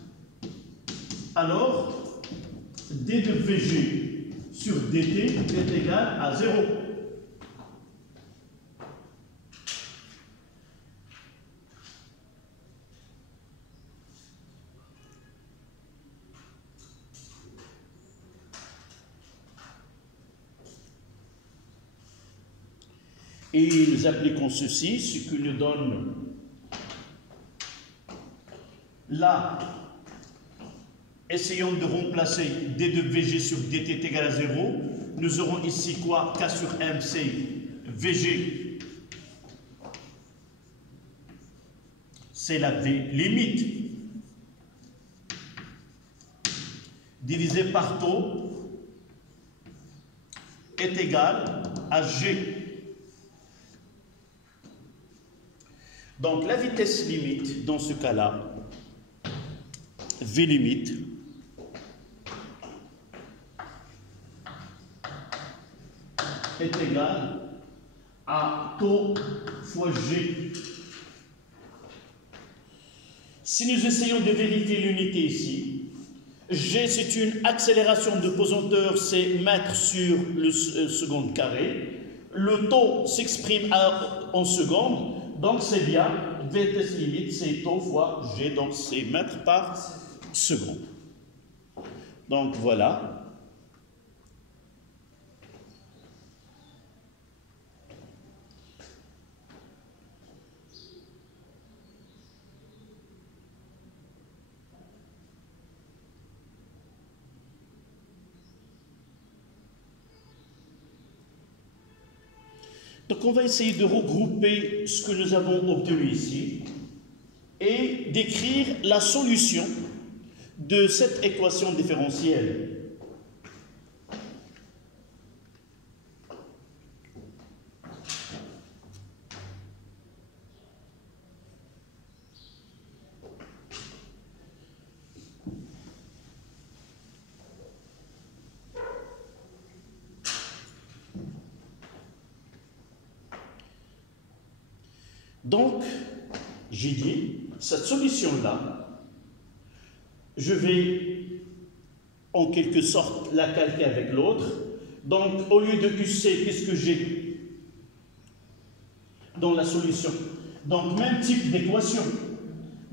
alors d de VG sur dt est égal à 0. Et nous appliquons ceci, ce qui nous donne là, essayons de remplacer d de VG sur dt est égal à 0. Nous aurons ici quoi? K sur M, c'est VG. C'est la V limite. Divisé par taux est égal à G. Donc la vitesse limite, dans ce cas-là, V limite, est égale à taux fois G. Si nous essayons de vérifier l'unité ici, G c'est une accélération de pesanteur, c'est mètres sur le seconde carré. Le taux s'exprime en secondes. Donc c'est bien, vitesse limite, c'est taux fois G, donc c'est mètres par seconde. Donc voilà. Donc on va essayer de regrouper ce que nous avons obtenu ici et d'écrire la solution de cette équation différentielle. Donc, j'ai dit, cette solution-là, je vais en quelque sorte la calquer avec l'autre. Donc, au lieu de UC, qu'est-ce que j'ai dans la solution? Donc, même type d'équation.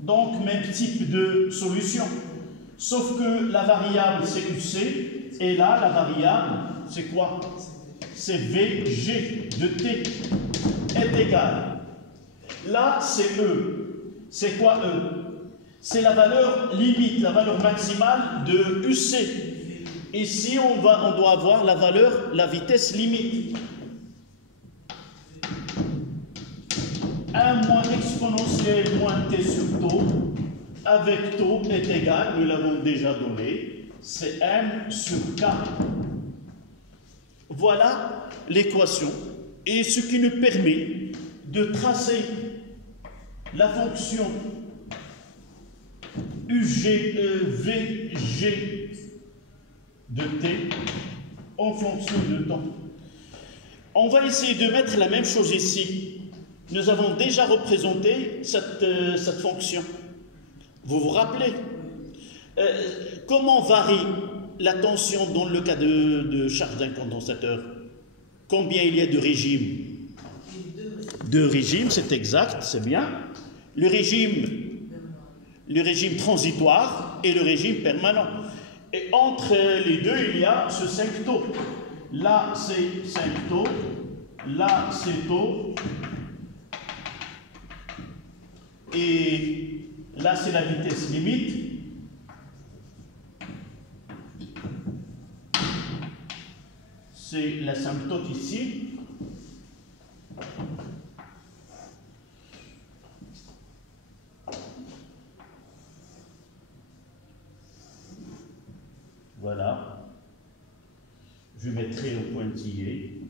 Donc, même type de solution. Sauf que la variable, c'est UC. Et là, la variable, c'est quoi? C'est VG de T est égal. Là, c'est E. C'est quoi E? C'est la valeur limite, la valeur maximale de UC. Ici, on doit avoir la valeur, la vitesse limite. 1 moins exponentielle moins t sur tau, avec tau est égal, nous l'avons déjà donné, c'est m sur k. Voilà l'équation, et ce qui nous permet de tracer la fonction VG de t en fonction de temps. On va essayer de mettre la même chose ici. Nous avons déjà représenté cette fonction. Vous vous rappelez comment varie la tension dans le cas de charge d'un condensateur? Combien il y a de régimes? Deux régimes, c'est exact, c'est bien. Le régime transitoire et le régime permanent. Et entre les deux, il y a ce 5 taux. Là, c'est 5 taux. Là, c'est taux. Et là, c'est la vitesse limite. C'est l'asymptote ici. Voilà. Je mettrai au pointillé.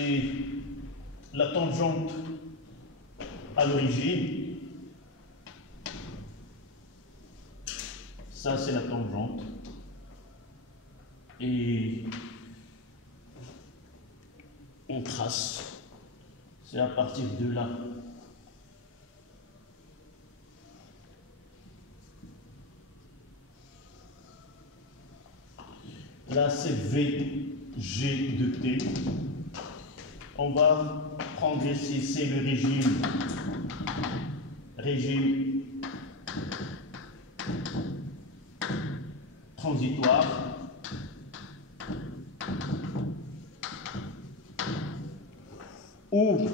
Et la tangente à l'origine, ça c'est la tangente, et on trace, c'est à partir de là. Là c'est VG de T. On va prendre ici, c'est le régime transitoire. Ou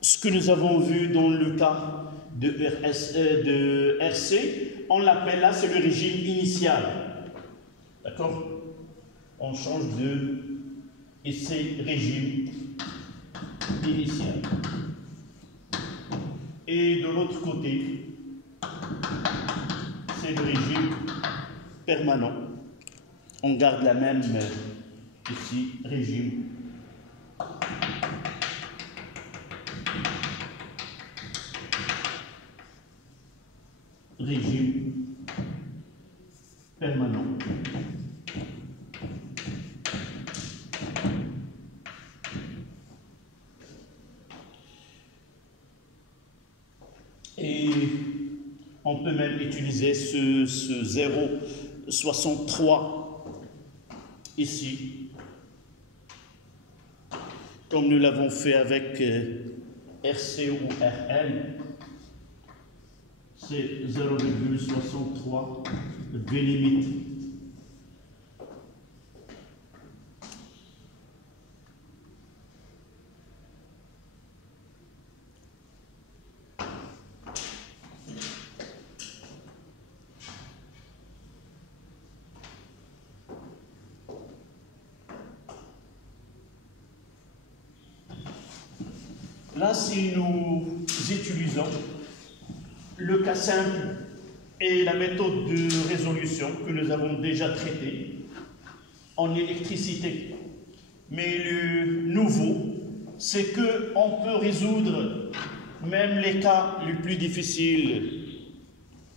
ce que nous avons vu dans le cas de RC, on l'appelle là, c'est le régime initial. D'accord? On change de ici régime initial. Et de l'autre côté, c'est le régime permanent. On garde la même ici, régime permanent. Et on peut même utiliser ce 0,63 ici, comme nous l'avons fait avec RC ou RL. C'est 0,63 V limite. Là, si nous utilisons le cas simple et la méthode de résolution que nous avons déjà traitée en électricité, mais le nouveau, c'est qu'on peut résoudre même les cas les plus difficiles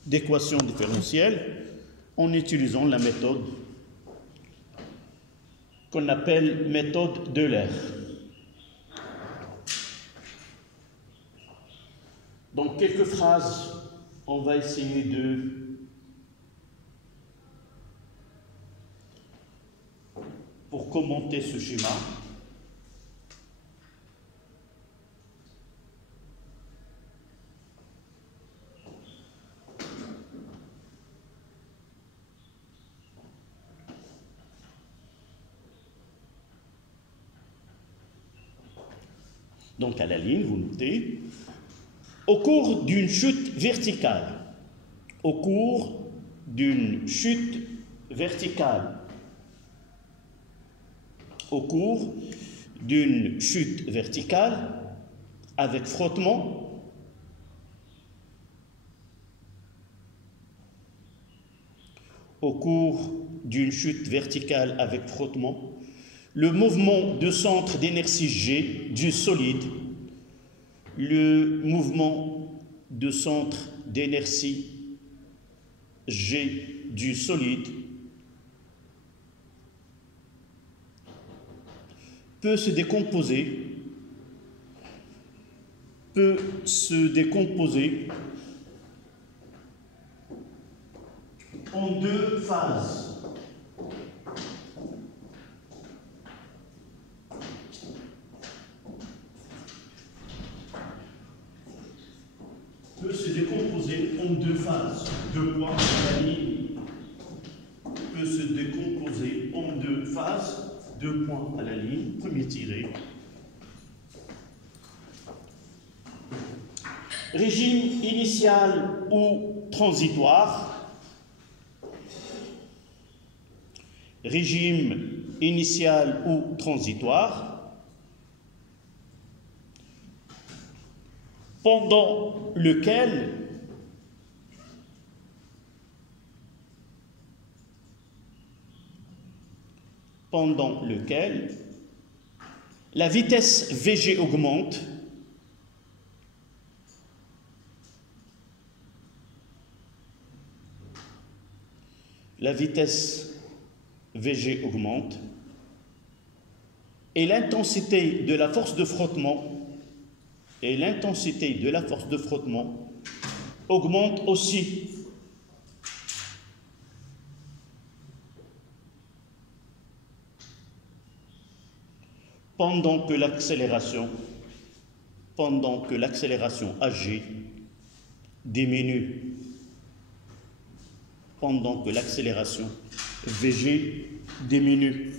d'équations différentielles en utilisant la méthode qu'on appelle méthode d'Euler. Dans quelques phrases, on va essayer pour commenter ce schéma. Donc à la ligne, vous notez, au cours d'une chute verticale, au cours d'une chute verticale, au cours d'une chute verticale avec frottement, au cours d'une chute verticale avec frottement, le mouvement de centre d'inertie G du solide, le mouvement de centre d'inertie G du solide peut se décomposer en deux phases. Peut se décomposer en deux phases. Deux points à la ligne. Peut se décomposer en deux phases. Deux points à la ligne. Premier tiré. Régime initial ou transitoire. Régime initial ou transitoire. Pendant lequel la vitesse VG augmente, et l'intensité de la force de frottement augmente aussi. Pendant que l'accélération AG diminue. Pendant que l'accélération VG diminue.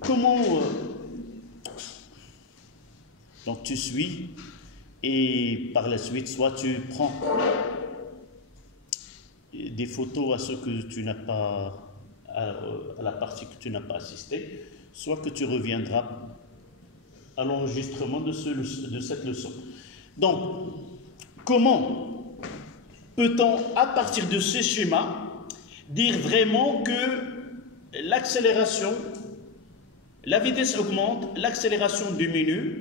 Comment donc tu suis et par la suite, soit tu prends des photos à ce que tu n'as pas, à la partie que tu n'as pas assistée, soit que tu reviendras à l'enregistrement de cette leçon. Donc, comment peut-on, à partir de ce schéma, dire vraiment que l'accélération, la vitesse augmente, l'accélération diminue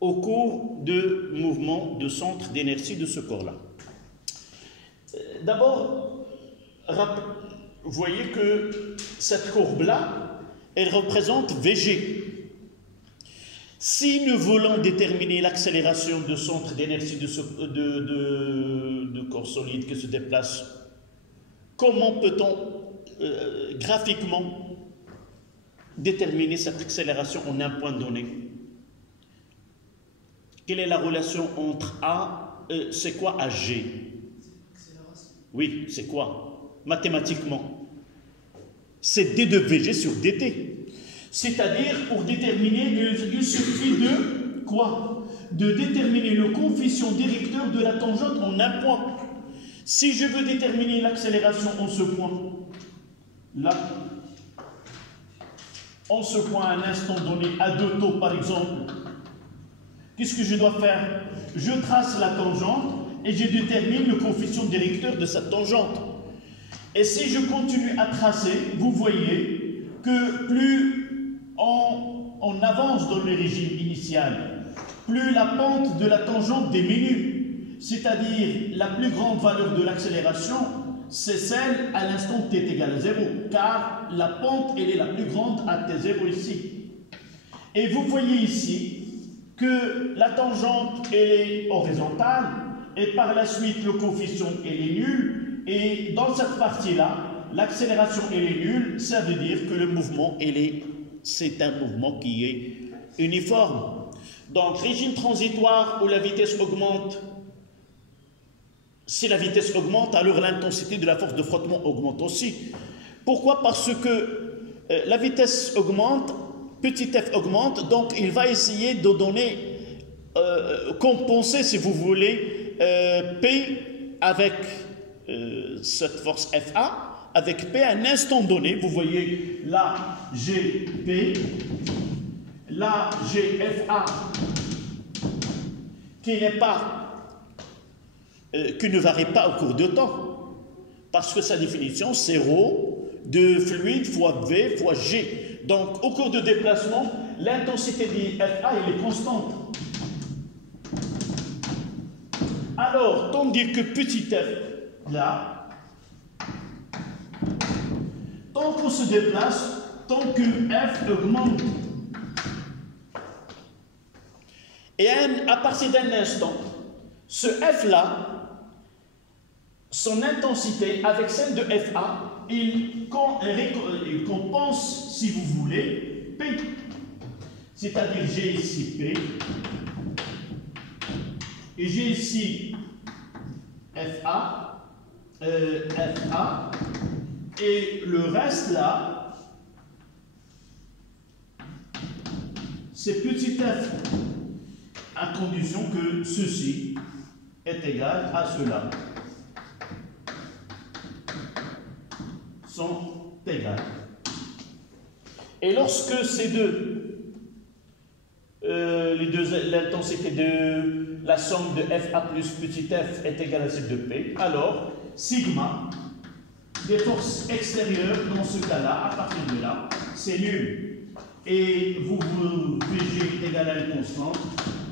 au cours de mouvements de centre d'inertie de ce corps-là? D'abord, vous voyez que cette courbe-là, elle représente VG. Si nous voulons déterminer l'accélération de centre d'inertie de corps solide qui se déplace, comment peut-on graphiquement déterminer cette accélération en un point donné? Quelle est la relation entre A, c'est quoi AG? Oui, c'est quoi? Mathématiquement, c'est D de VG sur DT. C'est-à-dire, pour déterminer, il suffit de quoi? De déterminer le coefficient directeur de la tangente en un point. Si je veux déterminer l'accélération en ce point, là, en ce point à un instant donné, à deux taux par exemple, qu'est-ce que je dois faire? Je trace la tangente et je détermine le coefficient directeur de cette tangente. Et si je continue à tracer, vous voyez que plus on avance dans le régime initial, plus la pente de la tangente diminue. C'est-à-dire, la plus grande valeur de l'accélération, c'est celle à l'instant t est égal à 0, car la pente, elle est la plus grande à t0 ici. Et vous voyez ici que la tangente elle est horizontale et par la suite le coefficient elle est nul, et dans cette partie-là, l'accélération elle est nulle, ça veut dire que le mouvement c'est un mouvement qui est uniforme. Donc régime transitoire où la vitesse augmente, si la vitesse augmente, alors l'intensité de la force de frottement augmente aussi. Pourquoi? Parce que la vitesse augmente, petit f augmente, donc il va essayer de donner, compenser si vous voulez, P avec cette force FA, avec P à un instant donné. Vous voyez là j'ai P, là j'ai FA qui ne varie pas au cours de temps, parce que sa définition c'est ρ de fluide fois V fois G. Donc au cours de déplacement, l'intensité de FA elle est constante. Alors, tandis que petit f, là, tant qu'on se déplace, tant que f augmente. Et à partir d'un instant, ce f-là, son intensité avec celle de FA, il compense, si vous voulez, P. C'est-à-dire j'ai ici P, et j'ai ici FA, et le reste là, c'est petit f, à condition que ceci est égal à cela. Sont égales. Et lorsque ces deux, l'intensité de la somme de FA plus petit f est égale à celle de P, alors sigma des forces extérieures, dans ce cas-là, à partir de là, c'est nul. Et vous VG est égal à une constante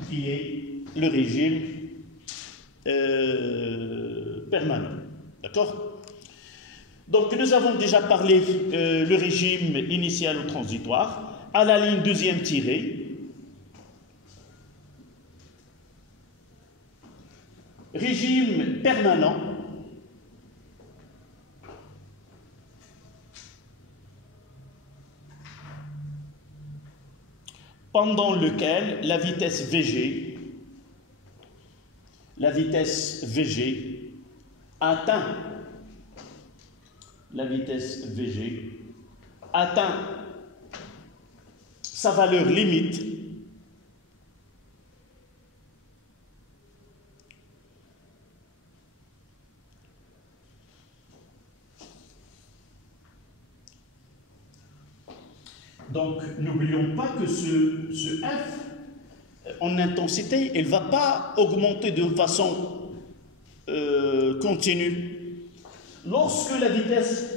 qui est le régime permanent. D'accord? Donc nous avons déjà parlé le régime initial ou transitoire. À la ligne deuxième tirée, régime permanent, pendant lequel la vitesse VG atteint sa valeur limite Donc, n'oublions pas que ce F, en intensité, il ne va pas augmenter de façon continue. Lorsque la vitesse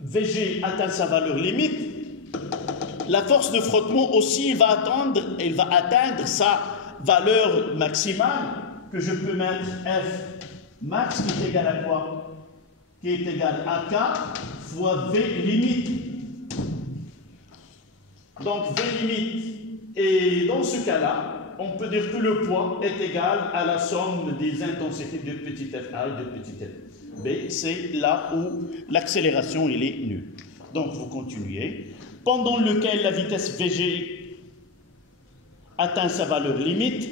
VG atteint sa valeur limite, la force de frottement aussi va atteindre sa valeur maximale, que je peux mettre F max qui est égal à quoi? Qui est égal à K fois V limite. Donc V limite, et dans ce cas-là, on peut dire que le poids est égal à la somme des intensités de petit f A et de petit f B. C'est là où l'accélération est nulle. Donc vous continuez. Pendant lequel la vitesse VG atteint sa valeur limite,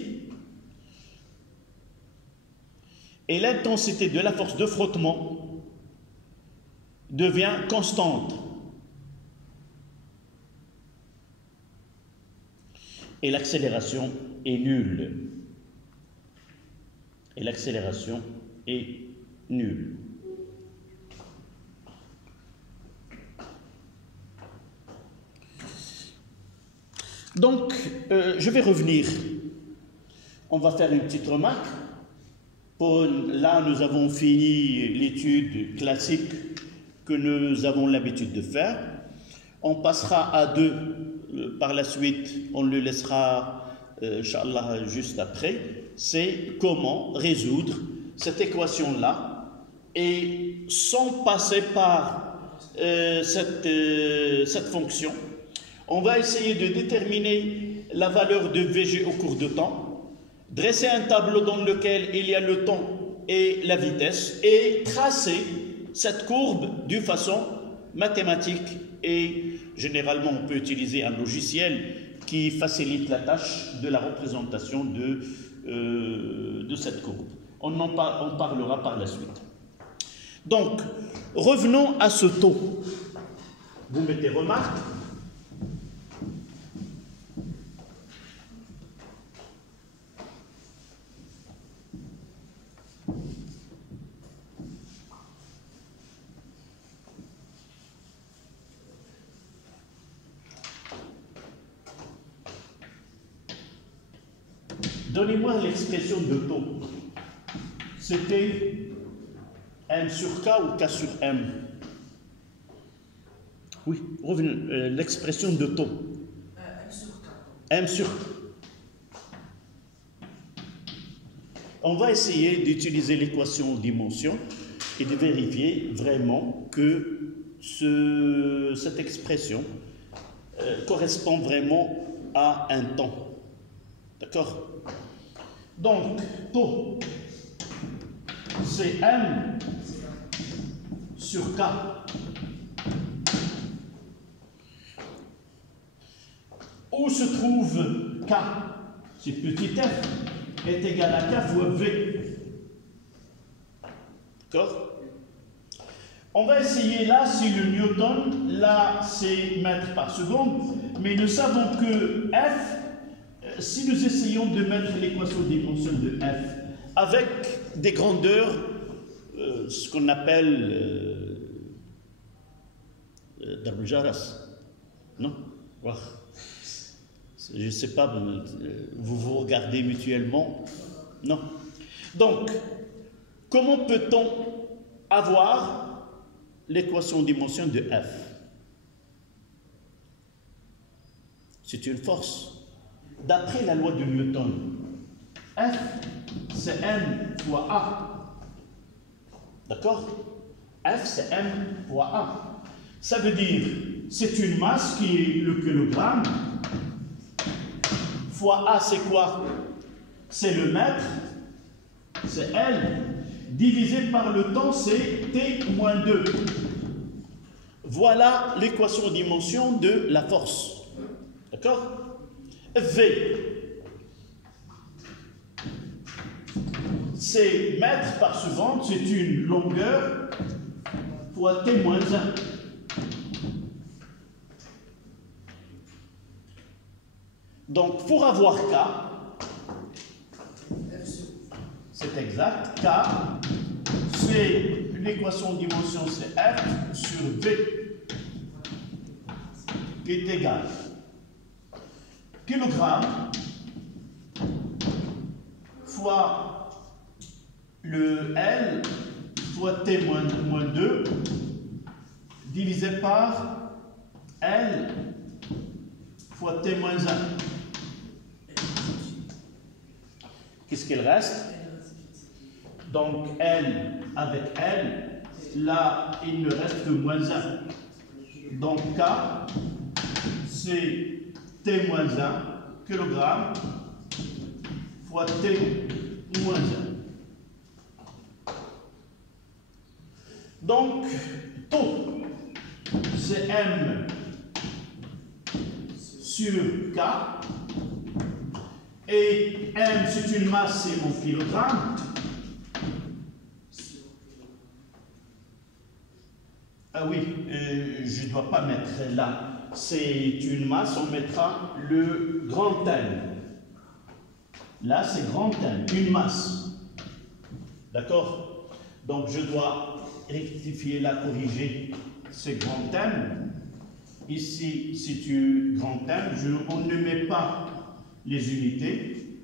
et l'intensité de la force de frottement devient constante. Et l'accélération est nulle. Et l'accélération est nulle. Donc, je vais revenir. On va faire une petite remarque. Là, nous avons fini l'étude classique que nous avons l'habitude de faire. On passera à 2 par la suite, on le laissera, Inch'Allah, juste après. C'est comment résoudre cette équation-là et sans passer par cette fonction. On va essayer de déterminer la valeur de VG au cours de temps, dresser un tableau dans lequel il y a le temps et la vitesse, et tracer cette courbe d'une façon mathématique. Et généralement, on peut utiliser un logiciel qui facilite la tâche de la représentation de cette courbe. On parlera par la suite. Donc, revenons à ce taux. Vous mettez remarque. Donnez-moi l'expression de taux. C'était M sur K ou K sur M? Oui, revenez. L'expression de taux. M sur K. M sur. On va essayer d'utiliser l'équation dimension et de vérifier vraiment que cette expression correspond vraiment à un temps. D'accord? Donc, taux, c'est M sur K. Où se trouve K? C'est petit f est égal à K fois V. D'accord? On va essayer là, c'est le Newton, là c'est mètres par seconde, mais nous savons que F, si nous essayons de mettre l'équation de dimension de F avec des grandeurs, ce qu'on appelle Darbujaras, non? Wow. Je ne sais pas, vous vous regardez mutuellement? Non. Donc, comment peut-on avoir l'équation de dimension de F? C'est une force. D'après la loi de Newton, F, c'est M fois A. D'accord? F, c'est M fois A. Ça veut dire, c'est une masse qui est le kilogramme, fois A, c'est quoi? C'est le mètre, c'est L, divisé par le temps, c'est T moins 2. Voilà l'équation de dimension de la force. D'accord? V, c'est mètres par seconde, c'est une longueur fois T moins 1. Donc, pour avoir K, c'est exact, K, c'est l'équation de dimension, c'est F sur V, qui est égal kilogramme fois le L fois T moins 2 divisé par L fois T moins 1. Qu'est-ce qu'il reste? Donc L avec L, là il ne reste que moins 1. Donc K, c'est T moins 1 kg fois T moins 1. Donc, taux, c'est M sur K. Et M, c'est une masse, c'est en kilogrammes. Ah oui, je ne dois pas mettre là. C'est une masse, on mettra le grand M. Là, c'est grand M, une masse. D'accord? Donc, je dois rectifier là, corriger ce grand M. Ici, c'est du grand M. On ne met pas les unités.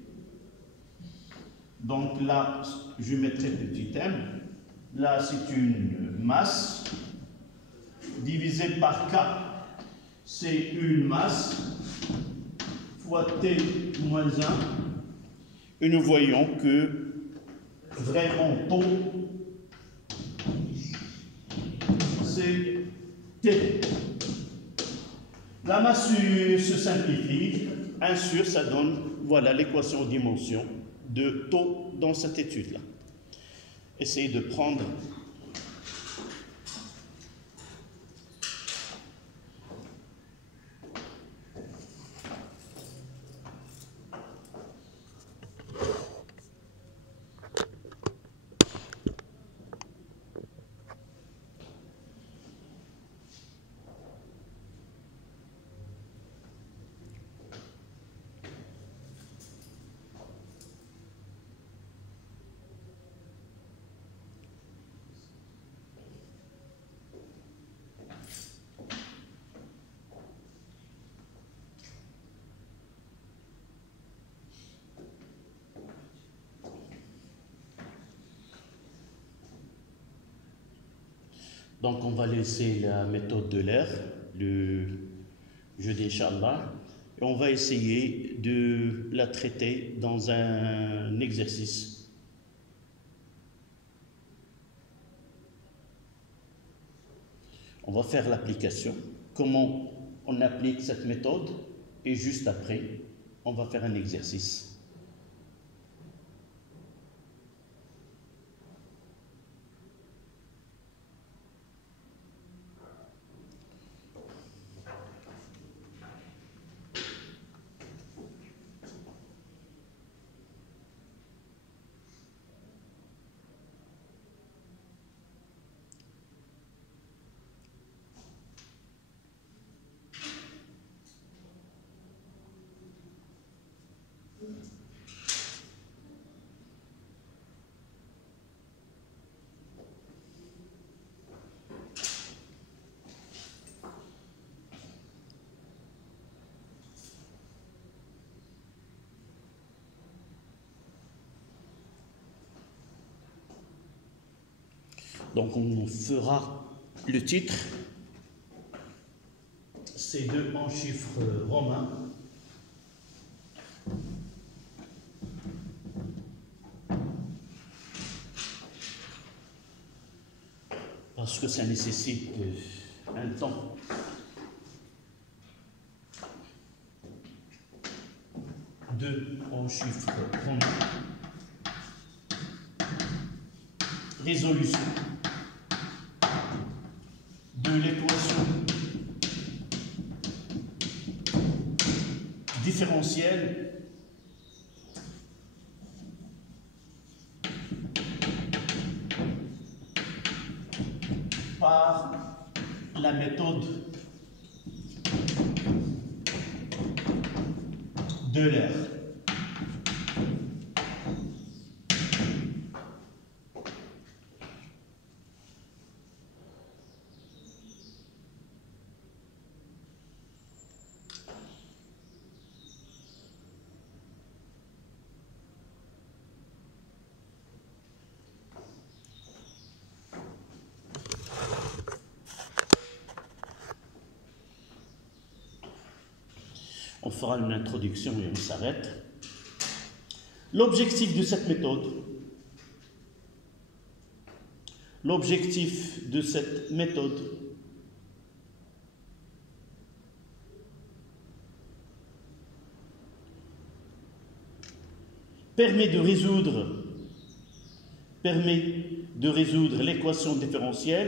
Donc là, je mettrai petit m. Là, c'est une masse divisée par K. C'est une masse fois T moins 1. Et nous voyons que vraiment taux, c'est T. La masse se simplifie. 1 sur, ça donne, voilà, l'équation dimension de taux dans cette étude-là. Essayez de prendre donc on va laisser la méthode de l'air, le jeudi Inch'Allah, et on va essayer de la traiter dans un exercice. On va faire l'application, comment on applique cette méthode, et juste après, on va faire un exercice. Donc on fera le titre, c'est deux en chiffres romains. Parce que ça nécessite un temps. Deux en chiffres romains. Résolution de l'équation différentielle par la méthode de l'air. On fera une introduction et on s'arrête. L'objectif de cette méthode, permet de résoudre l'équation différentielle,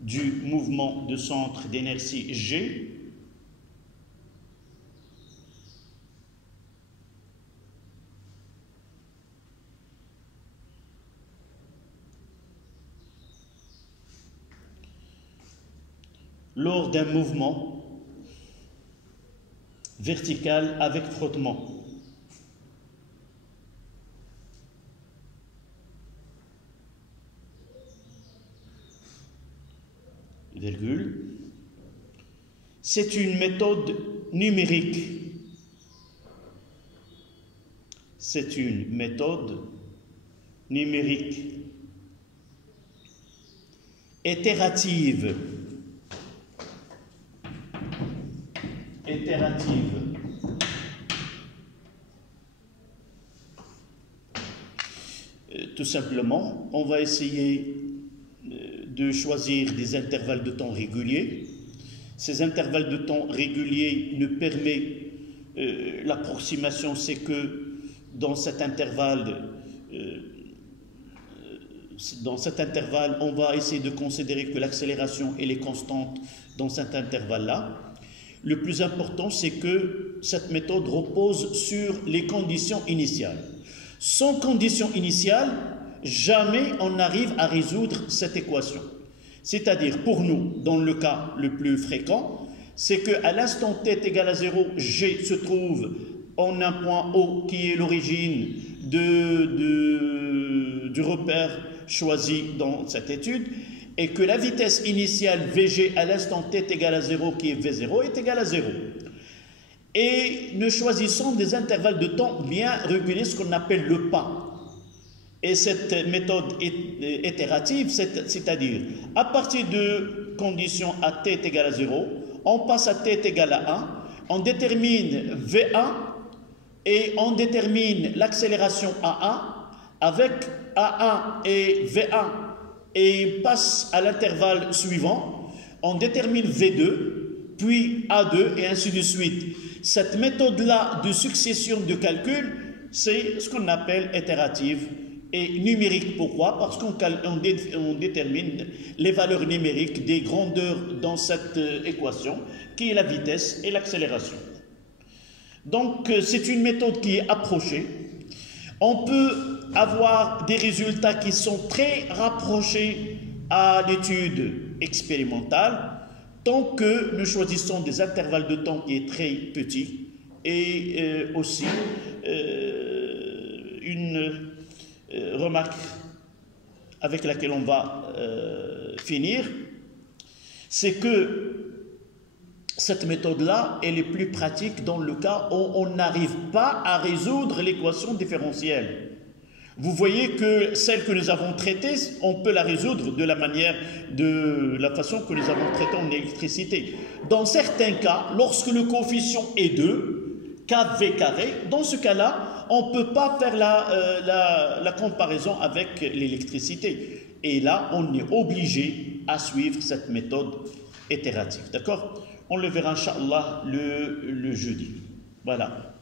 du mouvement de centre d'inertie G, lors d'un mouvement vertical avec frottement. C'est une méthode numérique. Itérative. Tout simplement, on va essayer de choisir des intervalles de temps réguliers. Ces intervalles de temps réguliers nous permettent l'approximation, c'est que dans cet intervalle, on va essayer de considérer que l'accélération elle est constante dans cet intervalle-là. Le plus important, c'est que cette méthode repose sur les conditions initiales. Sans conditions initiales, jamais on n'arrive à résoudre cette équation. C'est-à-dire, pour nous, dans le cas le plus fréquent, c'est qu'à l'instant t est égal à 0, G se trouve en un point O qui est l'origine du repère choisi dans cette étude, et que la vitesse initiale Vg à l'instant t est égal à 0, qui est V0, est égale à 0. Et nous choisissons des intervalles de temps bien réguliers, ce qu'on appelle le pas. Et cette méthode itérative, c'est-à-dire à partir de conditions à t est égal à 0, on passe à t est égal à 1, on détermine V1 et on détermine l'accélération A1 avec A1 et V1 et passe à l'intervalle suivant, on détermine V2, puis A2 et ainsi de suite. Cette méthode-là de succession de calcul, c'est ce qu'on appelle itérative et numérique. Pourquoi? Parce qu'on détermine les valeurs numériques des grandeurs dans cette équation, qui est la vitesse et l'accélération. Donc, c'est une méthode qui est approchée. On peut avoir des résultats qui sont très rapprochés à l'étude expérimentale, tant que nous choisissons des intervalles de temps qui est très petits et aussi une remarque avec laquelle on va finir, c'est que cette méthode-là, elle est plus pratique dans le cas où on n'arrive pas à résoudre l'équation différentielle. Vous voyez que celle que nous avons traitée, on peut la résoudre de la façon que nous avons traité en électricité. Dans certains cas, lorsque le coefficient est 2, kV carré, dans ce cas-là, on ne peut pas faire la comparaison avec l'électricité. Et là, on est obligé à suivre cette méthode itérative. D'accord? On le verra, Inch'Allah, le jeudi. Voilà.